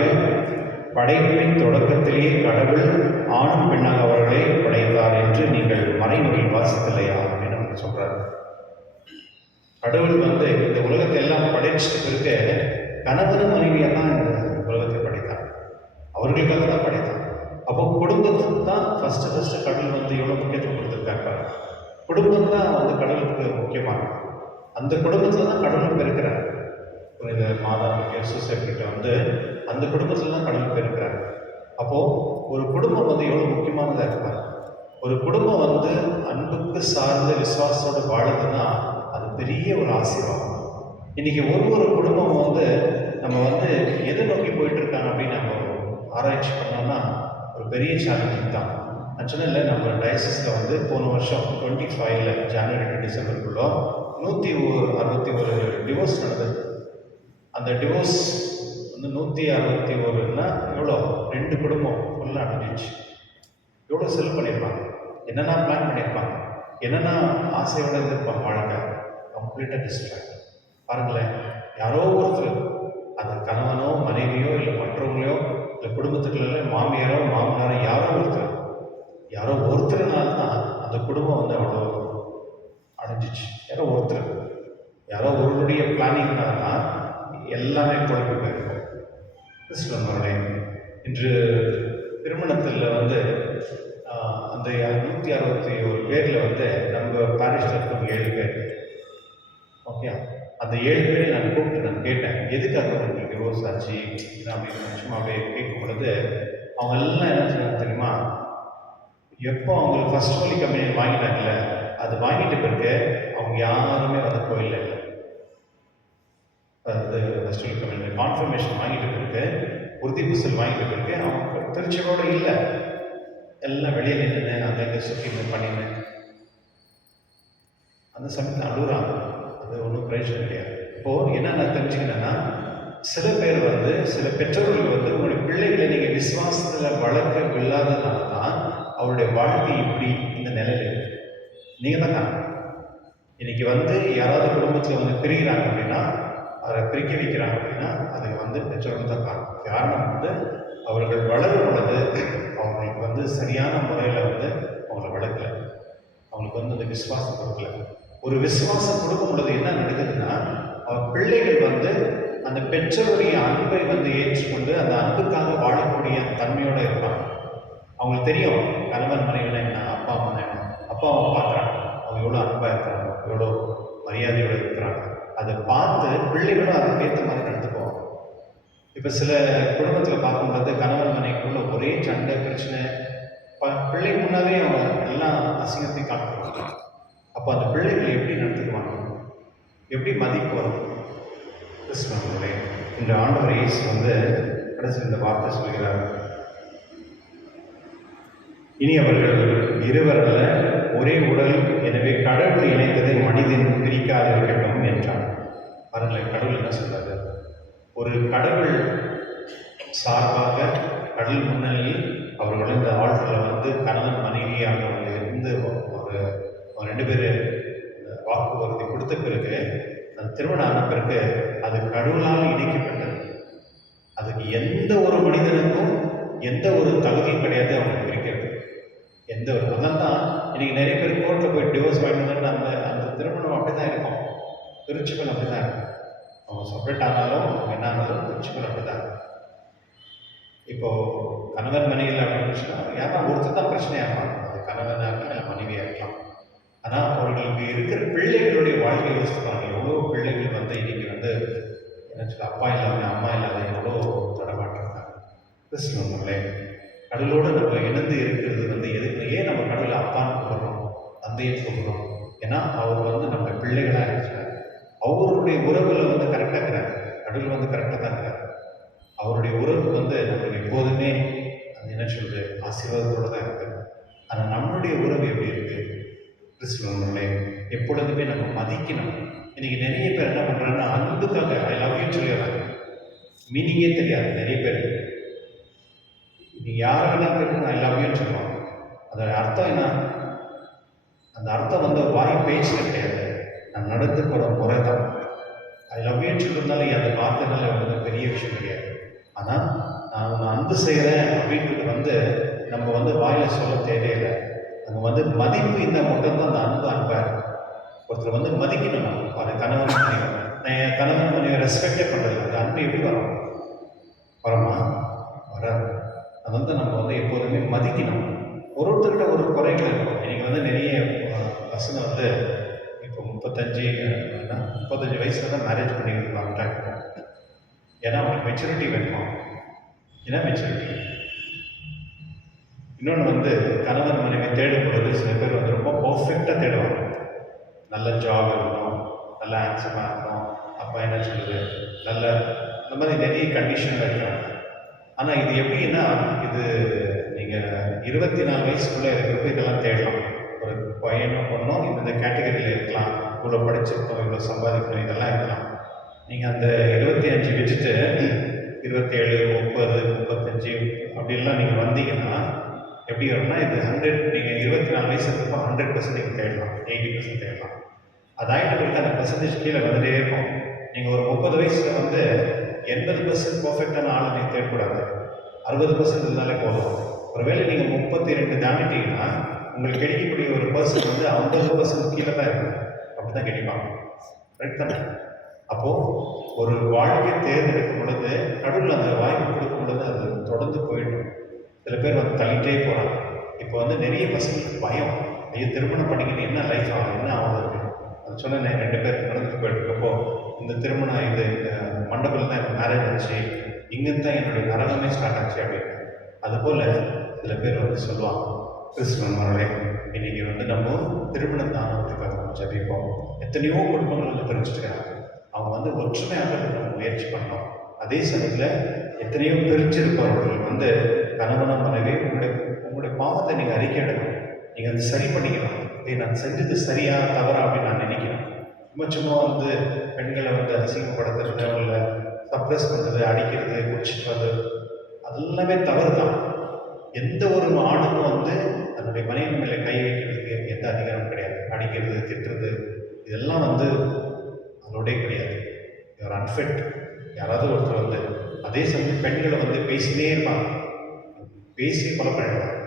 படைப்பின் தொடக்கத்திலேயே கடவுள் ஆணும் பெண்ணாக அவர்களை படைத்தார் என்று நீங்கள் மறைநூலில் வாசிக்கலையா அப்படின்னு நமக்கு சொல்கிறார். கடவுள் வந்து இந்த உலகத்தை எல்லாம் படைச்சிட்டு பிறகு கணவன் மனைவியாக தான் இந்த உலகத்தை படைத்தார், அவர்களுக்காக தான் படைத்தார். அப்போ குடும்பத்துக்கு தான் ஃபஸ்ட்டு கடவுள் வந்து எவ்வளோ முக்கியத்துவம் கொடுத்துருக்காங்க. குடும்பம் தான் வந்து கடவுளுக்கு முக்கியமானது. அந்த குடும்பத்தில் தான் கடவுள் பெருக்கிறார். புனித மாதா யோசேப்பிட்ட வந்து அந்த குடும்பத்தில் தான் கடவுள் பெருக்கிறார். அப்போது ஒரு குடும்பம் வந்து எவ்வளோ முக்கியமானதாக இருப்பார். ஒரு குடும்பம் வந்து அன்புக்கு சார்ந்த விசுவாசத்தோடு வாழுதுன்னா அது பெரிய ஒரு ஆசீர்வாதம். இன்றைக்கி ஒரு குடும்பம் வந்து நம்ம வந்து ஆராய்ச்சி பண்ணோம்னா ஒரு பெரிய சேலஞ்சிங் தான். நான் சொன்னேன்ல, நம்ம டயசிஸில் வந்து போன வருஷம் 25 ஜனவரி டு டிசம்பருக்குள்ளே 161 டிவோர்ஸ் நடந்தது. அந்த டிவோர்ஸ் வந்து 161ன்னா எவ்வளோ, 2 குடும்பம் ஃபுல்லாக அடைஞ்சிச்சு. எவ்வளோ செலவு பண்ணியிருப்பாங்க, என்னென்ன பிளான் பண்ணியிருப்பாங்க, என்னென்ன ஆசையோடு இருந்திருப்பாங்க, வாழ்க்கை கம்ப்ளீட்டாக டிஸ்ட்ராக்ட். பாருங்களேன், யாரோ ஒருத்தர், அந்த கணவனோ மனைவியோ இல்லை மற்றவங்களையோ இல்லை குடும்பத்துக்குள்ள மாமியாரோ மாமனாரோ யாரோ ஒருத்தர்னால தான் அந்த குடும்பம் வந்து அவ்வளோ அடைஞ்சிச்சு. யாரோ ஒருவருடைய பிளானிங்னால தான் எல்லாமே குழம்பு போயிருக்கும். கிறிஸ்துவனுடைய இன்று திருமணத்தில் வந்து அந்த 161 பேரில் வந்து நம்ம பாரிஷில் இருக்கவங்க 7 பேர். ஓகே, அந்த 7 பேரை நான் கூப்பிட்டு நான் கேட்டேன், எதுக்காக உங்களுக்கு டிவோர்ஸ் ஆச்சு அப்படின்னு சும்மா அப்படியே கேட்கும் பொழுது அவங்க எல்லாம் என்ன சொன்னாங்க தெரியுமா, எப்போ அவங்களுக்கு ஃபர்ஸ்ட் ஹோலி கம்யூனியன் வாங்கிட்டாங்கல்ல, அது வாங்கிட்ட பிறகு அவங்க யாருமே வந்து கோயிலில் இல்லை. அது ஃபர்ஸ்ட் ஹோலி கம்யூனியன் கான்ஃபர்மேஷன் வாங்கிட்ட பிறகு, உறுதி பூசல் வாங்கிட்ட பிறகு அவங்க திருச்சியோடு இல்லை, எல்லாம் வெளியே நின்று அந்த இங்கே சுற்றி பண்ணினேன். அந்த சமயத்தில் அழுகுறாங்க. அது ஒன்றும் பிரயோஜனம் கிடையாது. இப்போது என்ன நான் தெரிஞ்சுக்கினேன்னா, சில பேர் வந்து சில பெற்றோர்கள் வந்து உங்களுடைய பிள்ளைகளை நீங்கள் விசுவாசத்தில் வளர்க்க இல்லாததுனால தான் அவருடைய வாழ்க்கை இப்படி இந்த நிலையில் இருக்குது. நீங்கள் தான் காரணம். இன்றைக்கி வந்து யாராவது குடும்பத்தில் வந்து பிரிகிறாங்க அப்படின்னா, அதை பிரிக்க வைக்கிறாங்க அப்படின்னா, அதுக்கு வந்து பெற்றோர்கள் தான் காரணம் வந்து அவர்கள் வளரும் பொழுது அவங்களுக்கு வந்து சரியான முறையில் வந்து அவங்கள வளர்க்கலை, அவங்களுக்கு வந்து அந்த விசுவாசம் கொடுக்கல. ஒரு விசுவாசம் கொடுக்கும் பொழுது என்ன நடக்குதுன்னா, அவர் பிள்ளைகள் வந்து அந்த பெற்றோருடைய அன்பை வந்து ஏற்றுக்கொண்டு அந்த அன்புக்காக வாழக்கூடிய தன்மையோடு இருப்பாங்க. அவங்களுக்கு தெரியும் கணவன் மனைவினா என்ன, அப்பா அம்மா என்ன, அப்பா அம்மா பார்க்குறாங்க அவங்க எவ்வளோ அன்பாக இருக்கிறாங்க, எவ்வளோ மரியாதையோடு இருக்கிறாங்க. அதை பார்த்து பிள்ளைகளும் அதுக்கேற்ற மாதிரி நடந்துக்குவாங்க. இப்போ சில குடும்பத்தில் பார்க்கும்போது கணவன் மனைவிக்குள்ள ஒரே சண்டை பிரச்சனை, பிள்ளை முன்னாவே அவங்க எல்லாம் அசிங்கத்தை காட்டுவாங்க. அப்போ அந்த பிள்ளைகள் எப்படி நடத்துக்குவாங்க, எப்படி மதிப்பு வரும்? கிறிஸ்துவனுடைய இந்த ஆண்டவர் இயேசு வந்து கடைசி இந்த வார்த்தை சொல்கிறார், இனி அவர்கள் இருவரல்ல ஒரே உடல், எனவே கடவுள் இணைத்ததை மனிதன் பிரிக்காதிருக்கட்டும் என்றார். பாருங்களேன், கடவுள் என்ன சொல்றாரு, ஒரு கடவுள் சார்பாக கடல் முன்னணியில் அவர்கள் இந்த ஆழ்வில் வந்து கணவன் மனைவியாக வந்து இருந்து ஒரு 2 பேர் வாக்குறுதி கொடுத்த பிறகு, அந்த திருமணம் ஆன பிறகு அது கடவுளால் இணைக்கப்பட்டது. அதுக்கு எந்த ஒரு மனிதனுக்கும் எந்த ஒரு தகுதியும் கிடையாது அவங்களுக்கு பிரிக்கிறது. எந்த ஒரு அதான் தான் இன்னைக்கு நிறைய பேர் கோர்ட்டில் போய் டிவோர்ஸ் வாங்கிட்டு அந்த திருமணம் அப்படி தான் இருக்கும். திருச்சிகள் அப்படி தான் இருக்கும். அவங்க செப்பரேட் ஆனாலும் அவங்க என்ன ஆனாலும் திருச்சிகள் அப்படி தான் இருக்கும். இப்போது கணவன் மனைவியில் அப்படின்னு சொன்னால் யாரா ஒருத்தர் தான் பிரச்சனையாக இருப்பாங்க. அது கணவனாக இருக்கலாம் இல்லை மனைவியாக இருக்கலாம். ஆனால் அவர்களுக்கு இருக்கிற பிள்ளைகளுடைய வாழ்க்கையை யோசிப்பாங்க. எவ்வளோ பிள்ளைகள் வந்து இன்னைக்கு வந்து என்ன சொல்ல, அப்பா இல்லாத அம்மா இல்லாத எவ்வளோ தடமாட்டிருக்காங்க. கிறிஸ்துவங்களே, கடவுளோடு நம்ம இணைந்து இருக்கிறது வந்து எதுக்கு, ஏன் நம்ம கடவுளை அப்பான்னு கூப்பிடுறோம், தந்தையை கூப்பிடுறோம்? ஏன்னா அவர் வந்து நம்ம பிள்ளைகளாக இருக்கிறார். அவருடைய உறவில் வந்து கரெக்டாக இருக்கிறார். கடவுள் வந்து கரெக்டாக தான் இருக்கிறார். அவருடைய உறவு வந்து நம்மளுக்கு எப்போதுமே அது என்ன சொல்றது, ஆசீர்வாதத்தோடு தான் இருக்குது. ஆனால் நம்மளுடைய உறவு எப்படி இருக்குது? கிறிஸ்துவங்களே, எப்பொழுதுமே நம்ம மதிக்கணும். இன்னைக்கு நிறைய பேர் என்ன பண்ணுறாங்கன்னா, அன்புக்காக ஐ லவ் யூன்னு சொல்லிடுறாங்க. மீனிங்கே தெரியாது நிறைய பேர். நீங்கள் யாரெல்லாம் கேட்டு ஐ லவ் யூன்னு சொல்லுவாங்க. அதோட அர்த்தம் என்ன? அந்த அர்த்தம் வந்து வாய் பேச்சில் கிடையாது, நான் நடந்து போகிற முறை தான். ஐ லவ் யூன்னு சொல்லியிருந்தாலே அந்த வார்த்தைனால வந்து பெரிய விஷயம் கிடையாது. ஆனால் நான் உன்னை அன்பு செய்கிறேன் அப்படின்றது வந்து நம்ம வந்து வாயில் சொல்ல தேவையில்லை. நம்ம வந்து மதிப்பு இந்த மட்டும்தான் அந்த அன்பாக இருக்கும். ஒருத்தர் வந்து மதிக்கணும். நம்ம அது கணவன் மனைவி, நான் என் கணவன் மனைவி ரெஸ்பெக்டே பண்ணுறது, அந்த அன்பு எப்படி வரும்? வரமா? வராது. அது வந்து நம்ம வந்து எப்போதுமே மதிக்கணும். ஒருத்தர்கிட்ட ஒரு குறைகள் இருக்கும். இன்றைக்கி வந்து நிறைய பசங்க வந்து இப்போ 35 வயசில் தான் மேரேஜ் பண்ணிக்கிறாங்க. ஏன்னா அவங்களுக்கு மெச்சூரிட்டி வேணுமா? ஏன்னா மெச்சூரிட்டி. இன்னொன்று வந்து கணவன் மனைவி தேடும் பொழுது சில பேர் வந்து ரொம்ப பர்ஃபெக்டாக தேடுவாங்க. நல்ல ஜாப் இருக்கணும், நல்ல ஹேண்ட்ஸமாக இருக்கணும், அப்பா என்ன சொல்லுது, நல்ல இந்த மாதிரி நிறைய கண்டிஷனில் இருக்கிறாங்க. ஆனால் இது எப்படின்னா, இது நீங்கள் 24 வயசுக்குள்ளே இருக்கிறப்ப இதெல்லாம் தேடலாம். ஒரு பையனோ பொண்ணோ இந்த கேட்டகரியில் இருக்கலாம், இவ்வளோ படிச்சிருக்கோம், இவ்வளோ சம்பாதிக்கணும், இதெல்லாம் இருக்கலாம். நீங்கள் அந்த 25 விட்டுட்டு 27, 30, 35 அப்படிலாம் நீங்கள் வந்தீங்கன்னா எப்படி வரும்னா, இது 100, நீங்கள் 24 வயசு இருக்கப்போ 100% நீங்கள் தேடலாம், 80% தேடலாம். அது ஆகிட்ட பிறகு அந்த பர்சன்டேஜ் கீழே வந்துட்டே இருக்கும். நீங்கள் ஒரு 30 வயசில் வந்து 80% பர்ஃபெக்டான ஆளை நீங்கள் தேடக்கூடாது, 60% இருந்தாலே போதும். ஒருவேளை நீங்கள் 32 தாண்டிட்டீங்கன்னா உங்களுக்கு கிடைக்கக்கூடிய ஒரு பர்சன் வந்து 50% கீழே தான் இருக்கும். அப்படி தான் கிடைப்பாங்க. கரெக்ட் தானே? அப்போது ஒரு வாழ்க்கையை தேர்ந்தெடுக்கும் பொழுது கடவுள் அந்த வாய்ப்பு கொடுக்கும் பொழுது அது தொடர்ந்து போயிடும். சில பேர் வந்து தள்ளிட்டே போகிறாங்க. இப்போ வந்து நிறைய பசங்களுக்கு பயம், ஐயோ திருமணம் பண்ணிக்கிட்டு என்ன லைஃப் ஆகும், என்ன ஆகுது அப்படின்னு. அது சொன்னேன், 2 பேர் நடந்துட்டு போயிட்டுருக்கப்போ இந்த திருமணம் இந்த மண்டபத்தில் தான் எனக்கு மேரேஜ் ஆச்சு, இங்கேருந்து தான் என்னுடைய நரகமே ஸ்டார்ட் ஆச்சு அப்படின்னு. அதுபோல் சில பேர் வந்து சொல்லுவாங்க, கிறிஸ்துவர்களே இன்றைக்கி வந்து நம்ம திருமணம் தானத்துக்காக நம்ம ஜபிப்போம். எத்தனையோ குடும்பங்கள் வந்து பிரிச்சுட்டுருக்காங்க. அவங்க வந்து ஒற்றுமையாக நம்ம முயற்சி பண்ணோம். அதே சமயத்தில் எத்தனையோ பிரிச்சிருப்பவர்கள் வந்து கணவன மனைவி உங்களுடைய பாவத்தை நீங்கள் அறிக்கையிடணும், நீங்கள் வந்து சரி பண்ணிக்கணும். நான் செஞ்சது சரியா தவறா அப்படின்னு நான் நினைக்கிறேன். சும்மா வந்து பெண்களை வந்து அசிங்கப்படுத்துறது, அவங்கள சப்ரெஸ் பண்ணுறது, அடிக்கிறது, குடிச்சிட்டு வர்றது, அதெல்லாமே தவறு தான். எந்த ஒரு ஆணுக்கும் வந்து தன்னுடைய மனைவி மேலே கை வைக்கிறதுக்கு எந்த அதிகாரம் கிடையாது. அடிக்கிறது, திட்டுறது, இதெல்லாம் வந்து அதோடய கிடையாது. யார் அன்ஃபிட், யாராவது ஒருத்தர் வந்து அதே சமயம் பெண்களை வந்து பேசினே இருப்பாங்க, பேசி கொலை பண்ணிடுவாங்க.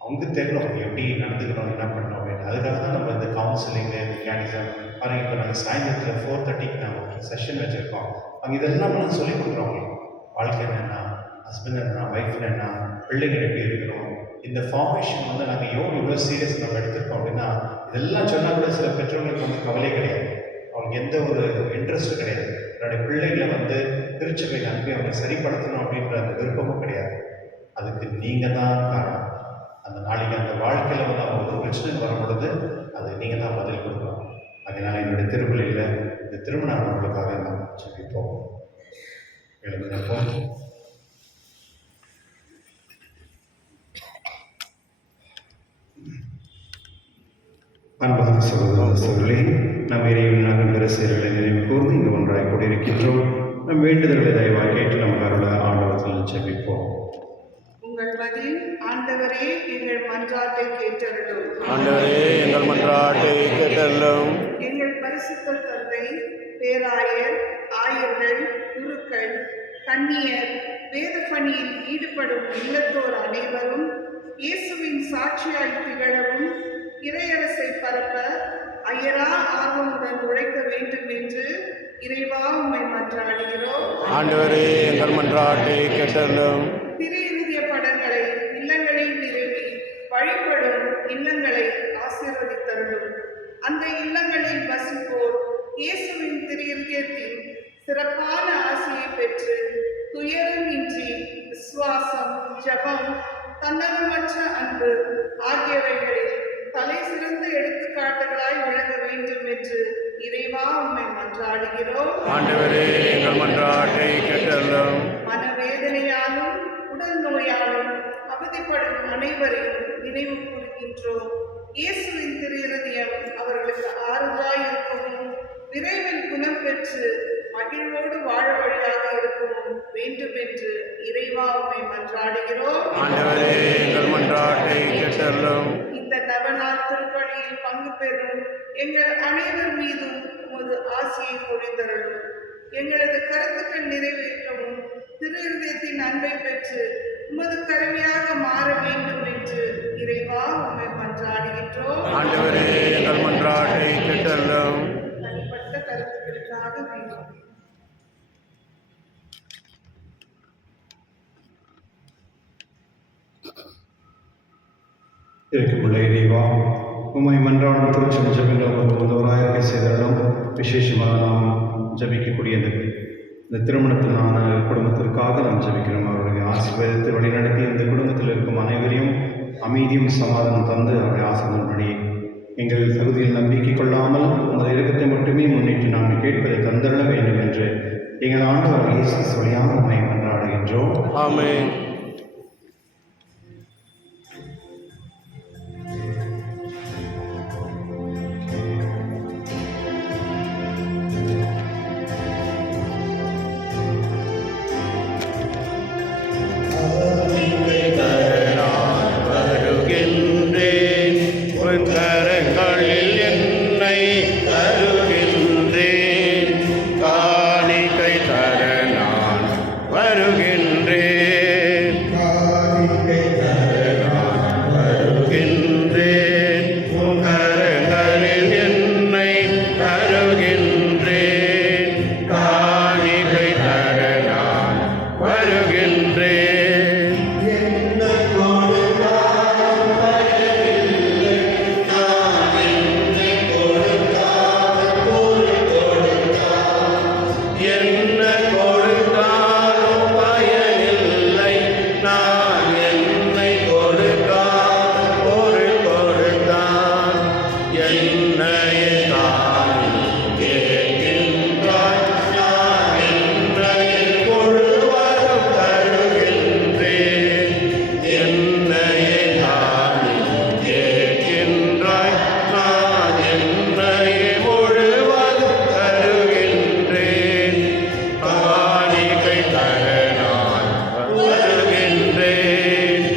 அவங்க தெரியணும் எப்படி நடந்துக்கணும், என்ன பண்ணணும் அப்படின்னு. அதுக்காக தான் நம்ம இந்த கவுன்சிலிங்கு, மெக்கானிசம் பாருங்கள். இப்போ நாங்கள் சாயந்தரத்தில் 4:30க்கு நாங்கள் செஷன் வச்சுருக்கோம். அங்கே இதெல்லாம் வந்து சொல்லிக் கொடுக்குறோம். வாழ்க்கை என்னென்னா, ஹஸ்பண்ட் என்ன, ஒய்ஃப் என்ன, பிள்ளைகள் எப்படி இருக்கணும், இந்த ஃபார்மேஷன் வந்து நாங்கள் இவ்வளோ சீரியஸ் நம்ம எடுத்துருக்கோம் அப்படின்னா, இதெல்லாம் சொன்னால் கூட சில பெற்றோர்களுக்கு வந்து கவலை கிடையாது, அவங்களுக்கு எந்த ஒரு இன்ட்ரெஸ்ட்டும் கிடையாது. என்னுடைய பிள்ளைகளை வந்து திருச்சபை அனுப்பி அவங்களை சரிப்படுத்தணும் அப்படின்ற அந்த விருப்பமும் கிடையாது. அதுக்கு நீங்கள் தான் காரணம். அந்த நாளைக்கு அந்த வாழ்க்கையில் வந்து அவங்க ஒரு பிரச்சனை வரும் பொழுது அது நீங்கள் தான் பதில் கொடுக்கணும். அதனால் என்னுடைய திருப்பலியில் இந்த திருமண அவர்களுக்காக நாம் ஜெபிப்போம். எழுந்திருப்போம். அன்பான சகோதர சகோதரி, நம் இறைவன் நாங்கள் பிற செயல்களை நினைவு கூர்ந்து இங்கு ஒன்றாய் கூடியிருக்கின்றோம். நம் வேண்டுதல்களை தயவாக கேட்டு நமக்கு அருள ஆண்டவத்தில் ஜெபிப்போம். உங்கள் பதில், ஆண்டவரே எங்கள் மன்றாட்டை கேட்டருளும். ஆண்டவரே எங்கள் மன்றாட்டை கேட்டருளும். எங்கள் பரிசுத்த தந்தை, பேராயர், ஆயர்கள், குருக்கள், கன்னியர், வேத பணியில் ஈடுபடும் இல்லத்தோர் அனைவரும் இயேசுவின் சாட்சியாய் திகழவும் இறையரசை பரப்ப அயரா ஆர்வமுடன் உழைக்க வேண்டும் என்று இறைவா உம்மை மன்றாடுகிறோம். ஆண்டவரே எங்கள் மன்றாட்டை கேட்டருளும். திரு இறுதிய படங்களை இல்லங்களில் நிறுவி வழிபடும் இல்லங்களை ஆசீர்வதித்தருளும். அந்த இல்லங்களில் வசிப்போர் இயேசுவின் திரு இருதயத்தின் சிறப்பான ஆசையை பெற்று துயரம் இன்றி விசுவாசம், ஜபம், தன்னலமற்ற அன்பு ஆகியவைகளில் தலை சிறந்த எடுத்துக்காட்டுகளாய் விளங்க வேண்டும் என்று இறைவா உம்மை மன்றாடுகிறோம். ஆண்டவரே எங்கள் மன்றாட்டை கேட்டருளும். மனவேதனையாலும் உடல் நோயாலும் அவதிப்படும் அனைவரையும் நினைவு கூறுகின்றோம். இயேசுவின் திரு இருதயம் அவர்களுக்கு ஆறுதலாய் இருக்கவும் விரைவில் குணம் பெற்று மகிழ்வோடு வாழ வழியாக இருக்கவும் வேண்டும் என்று இறைவா உம்மை மன்றாடுகிறோம். ஆண்டவரே எங்கள் மன்றாட்டை கேட்டருளும். இந்த நவநாள் திருப்பலியில் பங்கு பெறும் எங்கள் அனைவர் மீதும் உமது ஆசியை பொழிந்தருளும். எங்களது கருத்துக்கள் நிறைவேற்றவும் திரு இருதயத்தின் அன்பை பெற்று உமது கருவியாக மாற வேண்டும் என்று இறைவா உம்மை மன்றாடுகின்றோம். ஆண்டவரே எங்கள் மன்றாட்டை கேட்டருளும். தனிப்பட்ட கருத்துக்களுக்காக வேண்டும். இருக்குமுள்ள இறைவா, உம்மை மன்றாடும் திருச்சபை ஜெபங்கள் முதல்வராக செய்தாலும் விசேஷமாக நாம் ஜபிக்கக்கூடிய இந்த திருமணத்திலான குடும்பத்திற்காக நாம் ஜபிக்கிறோம். அவருடைய ஆசீர்வாதத்தை வழிநடத்தி இந்த குடும்பத்தில் இருக்கும் அனைவரையும் அமைதியும் சமாதானம் தந்து அவருடைய ஆசீர்வாதப்படி எங்கள் தகுதியில் நம்பிக்கை கொள்ளாமல் உமது இறக்கத்தை மட்டுமே முன்னிட்டு நாங்கள் கேட்பதை தந்தள்ள வேண்டும் என்று எங்கள் ஆண்டவர் இயேசு வழியாக உம்மை மன்றாடுகின்றோம். ஆமென். வருகின்றேன் உன் கரங்களில் என்னை தருகின்றேன், காணிக்கை தர நான் வருகின்றேன், காணிக்கை நான் வருகின்றேன், உன் கரங்களில் என்னை தருகின்றேன், காணிக்கை தர நான் வருகின்றேன். என்ன கொடுத்தாலும் பயனில்லை, நான் என்னை கொடுத்தான் பொருள் கொடுத்தான், என்னை தான் கேட்கின்றாய், நான் என்னை முழுவதும் தருகின்றேன், என்னை தான் கேட்கின்றாய், நான் என்னை முழுவதும் தருகின்றேன், காணிக்கை தர நான் வருகின்றேன்.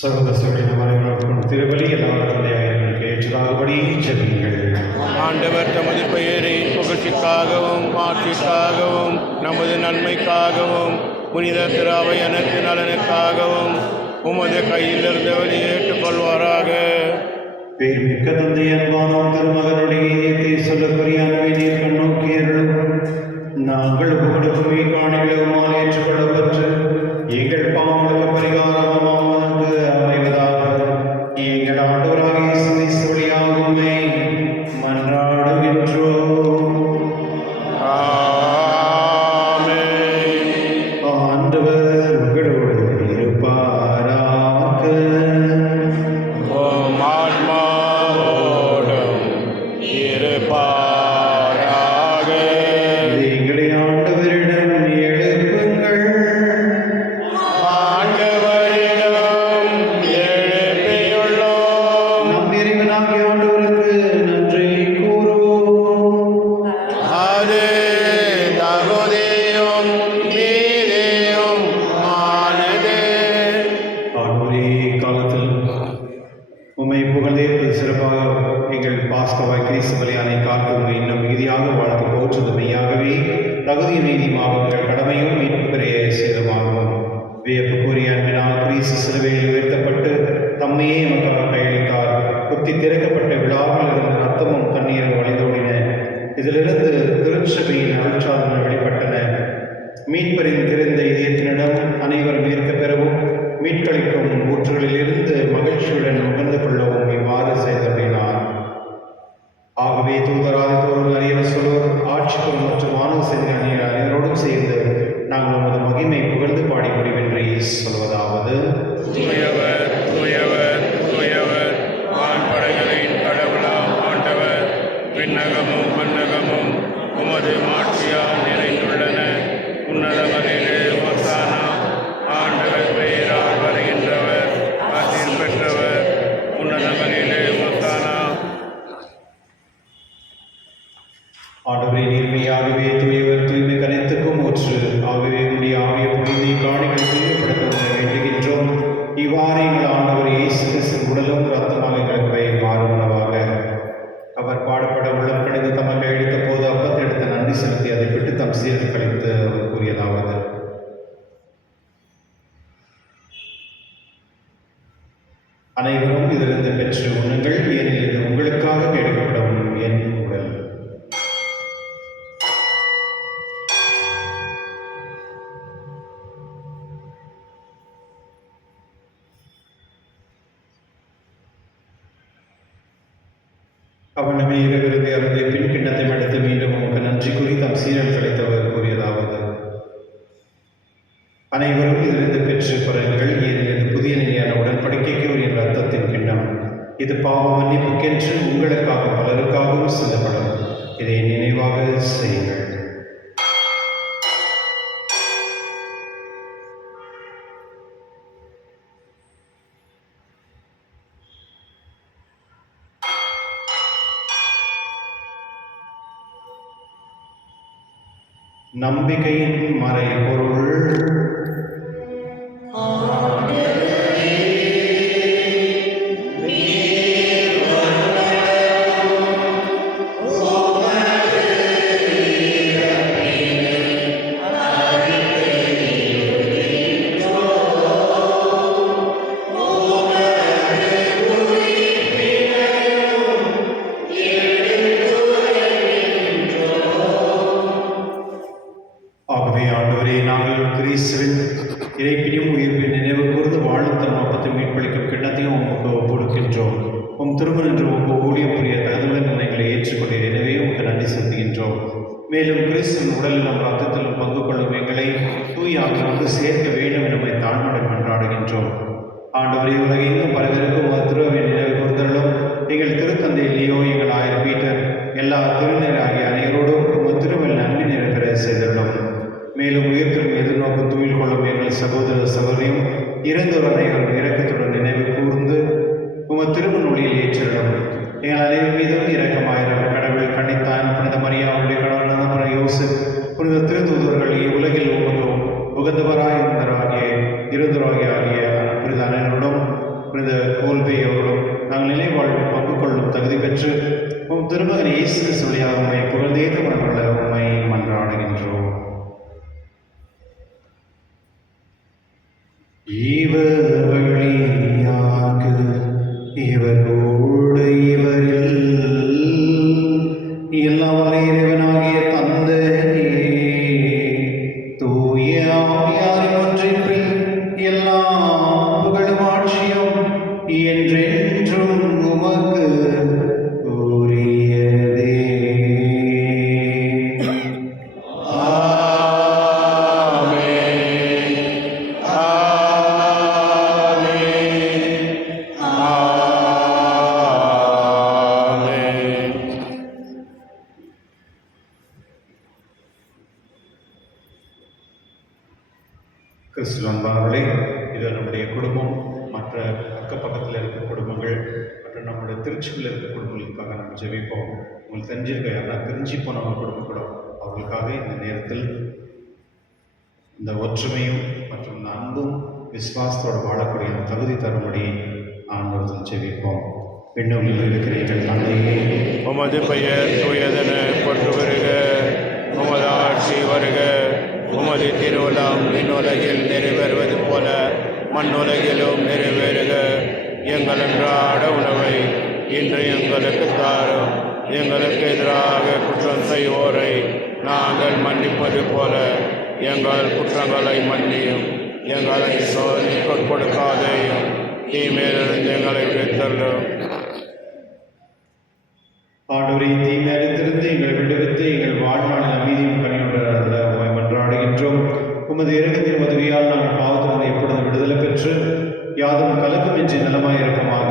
சகோதர சகோதரிகளுக்கும் திருப்பலி எல்லாரும் எங்களுக்கு ஏற்றதாகபடி ஜெபியுங்கள். ஆண்டவர் தமது பெயரின் புகழ்ச்சிக்காகவும் மாற்றிற்காகவும் நமது நன்மைக்காகவும் புனித திராவை அனைத்து நலனுக்காகவும் உமது கையிலிருந்து வெளியேற்றுக் கொள்வாராக. பேர் மிக்க தந்தை அன்பானோம் திருமகனுடைய இதயத்தை சொல்லக்கூடிய அன்பை நீர் கண்ணோக்கியர்களும் நாங்கள் புகழுக்குமே காணிகளுமால் ஏற்றுக்கொள்ளப்பட்டு எங்கள் பாவங்களுக்கு பரிகாரமாக அமைவதாக எங்கள் ஆண்டவராக இயேசு கிறிஸ்து வழியாக உம்மை மன்றாடுகின்றோம். ஆமென். ஆண்டவர் உங்களோடு இருப்பாராக. உம் ஆன்மாவோடும் இருப்பாராக. எங்களை ஆண்டவரிடம் எழுப்புங்கள். ஆண்டவரிடம் எழுப்பியுள்ளோம். நம் இறைவனாகிய ஆண்டவருக்கு நன்றி கூறுவோம். அது தகுதியும் நீதியும் ஆனது. ஆண்டவரே, காலத்தில் உம்மை புகழ்ந்தேற்பது சிறப்பாக எங்கள் பாஸ்கவாய் கிறிஸ்து பலியானை காத்து உம்மை இன்னும் மிகுதியாக வாழ்த்து போற்றுவது மெய்யாகவே தகுதியும் நீதியுமாக உங்கள் கடமையும் மீட்பு பெரிய சேதமாகவும் வியப்பு கூறிய அன்பினால் கிறிஸ்து சிலுவையில் உயர்த்தப்பட்டு தம்மையே எமக்காக கையளித்தார். குத்தி திறக்கப்பட்ட விழாவில் இருந்த ரத்தமும் தண்ணீரும் வழிந்தோடின. இதிலிருந்து திருச்சபையின் அருட்சாதனங்கள் வெளிப்பட்டன. மீட்பரின் திறந்த இதயத்தினிடம் அனைவரும் ஈர்க்க பெறவும் மீட்களிக்கும் ஊற்றுகளிலிருந்து மகிழ்ச்சியுடன் உகந்து கொள்ளவும் இவ்வாறு செய்தருளினார். ஆகவே தூதராதித்தோறும் அறியர் சொல்வோர் ஆட்சிக்கும் மற்றும் மாணவ செய்திகள் அனைவரோடும் சேர்ந்து நாங்கள் உமது மகிமை புகழ்ந்து பாடி முடிவின்றி சொல்வதாவது: தூயவர், தூயவர், தூயவர், வான்படைகளின் கடவுளாம் ஆண்டவர், விண்ணகமும் மண்ணகமும் உமது மாட்சியால் நிறைந்துள்ளன. உன்னதமதிலே ஹோசானா. ஆண்டவர் பெயரால் வருகின்றவர் ஆசீர் பெற்றவர். உன்னதமதிலே ஹோசானா. ஆண்டவரே, நீர்மையாகவே தூயவர், தூய்மை கனைத்துக்கும் ஊற்று. ஆகவே உடைய ஆவிய புனிதை காணிகள் தூய்மைப்படுத்த வேண்டுகின்றோம். இவ்வாறு எங்கள் ஆண்டவர் இயேசு கிறிஸ்து உடலும் ரத்தமாக எங்களுக்கு மாறும் உணவாக அவர் பாடுபட உள்ளம் கணிந்து தமக்கு அளித்த போது அப்பத்தை எடுத்து நன்றி செலுத்தி அதை விட்டு தம் சீர்க்கு கழித்து அவர் கூறியதாவது: அனைவரும் இதிலிருந்து பெற்று உண்ணுங்கள், ஏனெனில் இது உங்களுக்காக கேட்கப்படும் என் உடல். அவனுமே இரவிருந்து அருந்தி பின் கிண்ணத்தை எடுத்து மீண்டும் உமக்கு நன்றி கூறி தம் சீரல் கிடைத்தவர் கூறியதாவது: அனைவரும் இதிலிருந்து பெற்று குறைகள், ஏனெனில் இது புதிய நிலையான உடன்படிக்கைக்கு உரிய ரத்தத்தின் கிண்ணம். இது பாவ மன்னிப்புக்கென்று உங்களுக்காக பலருக்காகவும் சிந்தப்படும். இதை நினைவாக செய்யுங்கள். நம்பிக்கையின் மறைபொருள். ஆகவே ஆண்டவரே, நாங்கள் கிறிஸ்துவின் இறைப்பினையும் உயிர்ப்பின் நினைவு கூர்ந்து வாழும் தன் நோக்கத்தை மீட்பளிக்கும் கிண்ணத்தையும் உமக்கு ஒப்புடுக்கின்றோம். உம் திருமணம் என்று உமக்கு ஊழியம் புரிய தகுதியுடன் எங்களை ஏற்றுக்கொண்டீர். எனவே உமக்கு நன்றி செலுத்துகின்றோம். மேலும் கிறிஸ்துவின் உடலில் நம் ரத்தத்திலும் பங்கு கொள்ளும் எங்களை தூய ஆவி வந்து சேர்க்க வேண்டும் என தாழ்வுடன் மன்றாடுகின்றோம். ஆண்டவரே, உலகெங்கும் பரவிருக்கும் ஒரு திருவை நினைவு கூர்ந்தலும் எங்கள் திருத்தந்தை லியோ, எங்கள் ஆயர் பீட்டர், எல்லா திருநீராகிய அனைவரோடும் உமது திருவல் நன்மை நிறைவேற செய்துள்ளோம். மேலும் உயிர்ப்பின் எதிர்நோக்கு தூயில் கொள்ளும் எங்கள் சகோதர சகோதரியும் இறந்தோர் அனைவரும் இரக்கத்துடன் நினைவு கூர்ந்து உமது திருமண ஒளியில் ஏற்றிடும். எங்கள் அனைவர் மீதும் இரக்கமாயிரம். கடவுள் கண்ணித்தான புனித மரியாவுடைய கடவுளான யோசப், புனித திருத்தூதர்கள், இவ்வுலகில் உகந்தவராய் இருந்தவராகிய புனித அனைவரோடும் புனித கோல்பேயோடும் நாங்கள் நினைவாழ்வில் பங்கு கொள்ளும் தகுதி பெற்று உம் திருமகன் இயேசு கிறிஸ்து வழியாக உம்மை புகழ்ந்தேத்த மனமுள்ள உம்மை மன்றாடுகின்றோம். இவர் வழியாக இவரோடு இவரில் எல்லாம் வல்ல இறைவனாகிய தந்தையே, தூய ஆவியாரின் ஒன்றிப்பில் எல்லா புகழும் ஆட்சியும் என்றென்றும் உமக்கு உரியதே. கிறிஸ்துவின் அன்பானவர்களே, இது நம்முடைய குடும்பம், மற்ற அக்கப்பக்கத்தில் இருக்க குடும்பங்கள் மற்றும் நம்முடைய திருச்சியில் இருக்க குடும்பங்களுக்காக நம்ம ஜெபிப்போம். உங்களுக்கு தெரிஞ்சிருக்க யாரா பிரிஞ்சு போனவங்க குடும்பம் கூட அவர்களுக்காக இந்த நேரத்தில் இந்த ஒற்றுமையும் மற்றும் இந்த அன்பும் விசுவாசத்தோடு வாழக்கூடிய அந்த தகுதி தரும்படி ஆண்டவர்கள் ஜெபிப்போம். விண்ணூலில் இருக்கிற எங்கள் தந்தையே, உமது பெயர் தூயதென போற்று வருக. உமது ஆட்சி வருக. உமது திருவுளம் விண்ணுலகில் நிறைவேறுவது போல மண்ணுலகிலும் நிறைவேறுக. எங்கள் அன்றாட உணவை இன்று எங்களுக்கு தாரும். எங்களுக்கு எதிராக குற்றம் செய்வோரை நாங்கள் மன்னிப்பது போல எங்கள் குற்றங்களை மன்னியும். எங்களை சோதனைக்கு கொடுக்காதேயும், தீமையிலிருந்து எங்களை விடுத்தள்ளும். ஆண்டவரை, தீமையிலிருந்து எங்களை விடுவித்து எங்கள் வாழ்நாளில் அமைதியும் கனியுடன் உம்மை மன்றாடுகின்றோம். உமது இரக்கத்தின் உதவியால் நாங்கள் பாவத்திலிருந்து எப்பொழுதும் விடுதலை பெற்று யாதும் கலக்கமின்றி நலமாயிருப்போமாக.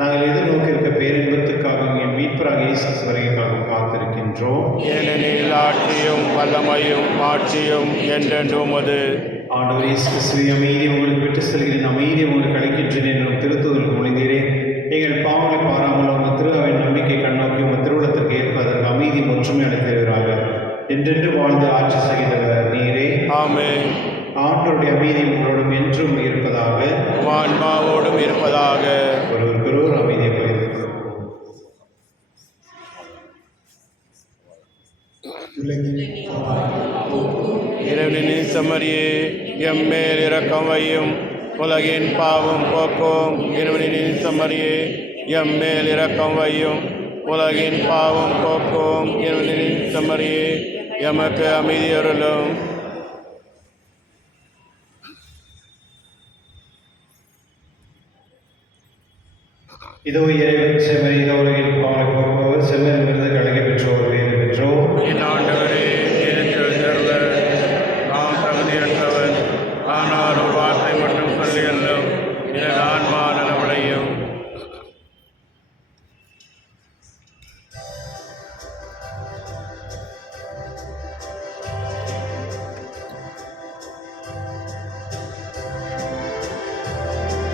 நாங்கள் எதிர்நோக்கியிருக்க பேரின்பத்துக்காகவும் என் மீட்பராக இயேசு வருகைக்காகவும் காத்திருக்கின்றோம். ஏனெனில் ஆட்சியும் வல்லமையும் ஆட்சியும் என்றென்றும் உமது. ஆண்டவர் இயேசு கிறிஸ்துவே, அமைதியை உங்களுக்கு விட்டு செல்கிறேன், அமைதியை உங்களுக்கு அளிக்கின்றேன் என்றும் திருத்துதலுக்கு மொழிந்தீரே. எங்கள் பாவங்களை பாராமல் உங்கள் திருவின் நம்பிக்கை கண்ணோக்கி உங்கள் திருவுளத்திற்கு ஏற்ப அதற்கு அமைதி ஒற்றுமை அளித்தவராக என்றென்று வாழ்ந்து ஆட்சி செய்தவர் நீரே. ஆமென். ஆண்டவருடைய அமைதி உங்களோடும் என்றும் இருப்பதாக, ஆன்மாவோடும் இருப்பதாக. ஒருவருக்கொருவர் அமைதியை பகிர்ந்து இறைவனின் செம்மறியே, எம்மேல் இரக்கம் வையும். உலகின் பாவம் போக்கும் இறைவனின் செம்மறியே, எம்மேல் இரக்கம் வையும். உலகின் பாவம் போக்கும் இறைவனின் செம்மறியே, எமக்கு அமைதி அருளும். இதோ இறைவன் செம்மறி, இதோ உலகின் பாவங்களை போக்குபவர்,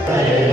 പരിഹാരം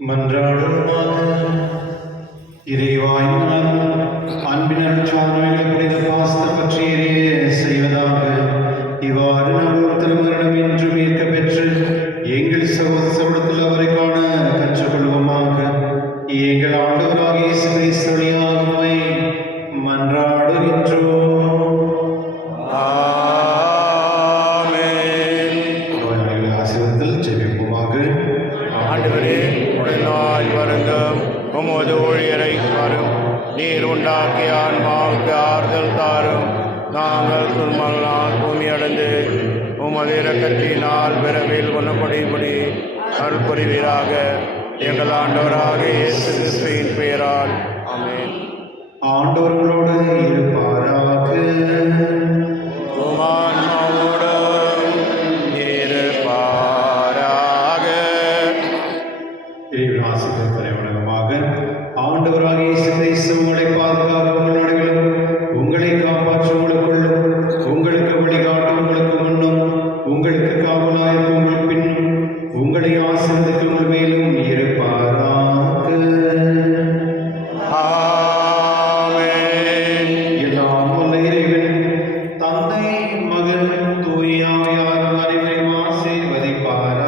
மன்றாடுவோமாக. இறைவாய் அன்பினர் சாதனைகளை புனித பாஸ்தர் பற்றிய செய்வதாக. இவ்வாறு நாம் ஒருத்தர் மரணம் என்று மீட்க பெற்று எங்கள் சகோதரத்தில் அவரை காண கற்றுக்கொள்வோமாக. எங்கள் ஆண்டவராகிய இயேசு கிறிஸ்து வழியாக உம்மை மன்றாடுகின்றோம். ஆமென். நோயாளிகளை ஆசீர்வதித்தல் ஜெபிப்போமாக. ஆண்டவரே, உடனாய் வருந்தும் உமது ஊழியரை வரும் நீர் உண்டாக்கிய ஆன்மாவுக்கு ஆறுதல் தாரும். நாங்கள் துன்பங்களால் பூமி அடைந்து உமது இரக்கத்தினால் விரைவில் குணப்படும்படி அருள் புரிவீராக. எங்கள் ஆண்டவராக இயேசு கிறிஸ்துவின் பெயரால் ஆமென். ஆண்டவர்களோடு இருப்பாராக. உமான்மாவோடும் இருப்பாராக. இறைவன் ஆசீர்வாத தலைவணமாக. ஆண்டவராகிய இயேசு கிறிஸ்து உங்களை பாதுகாக்க உங்கள் நடுவிலும் உங்களை காப்பாற்ற உங்களுக்குள்ளும் உங்களுக்கு வழிகாட்ட உங்களுக்கு முன்னும் உங்களுக்கு காவலாயிருக்க உங்களுக்கு பின்னும் உங்களை ஆசீர்வதிக்க உங்கள் மேலும் இருப்பாராக. ஆமென். எல்லாம் வல்ல இறைவன் தந்தை மகன் தூய ஆவியார் அனைவரையும் ஆசீர்வதிப்பாராக.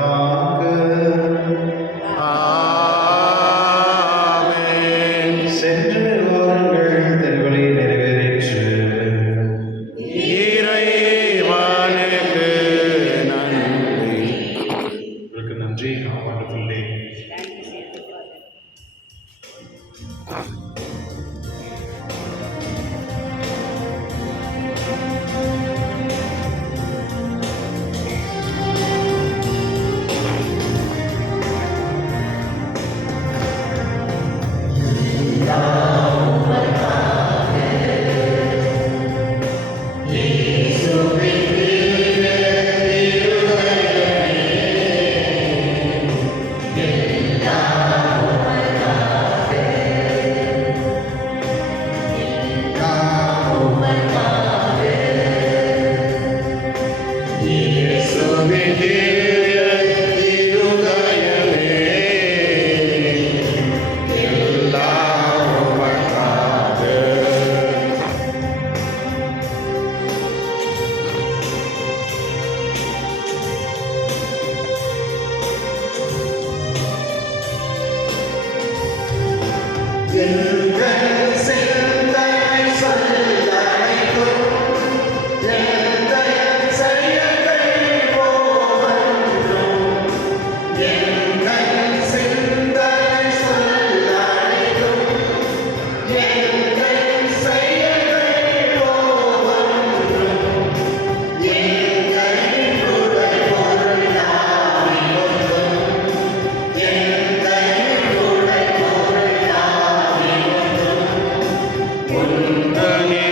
ஆமென். சென்று வாருங்கள், திருவழி நிறைவேறிற்று. இறைவனுக்கு நன்றி. உங்களுக்கு நன்றி. wonderful day. உந்தனே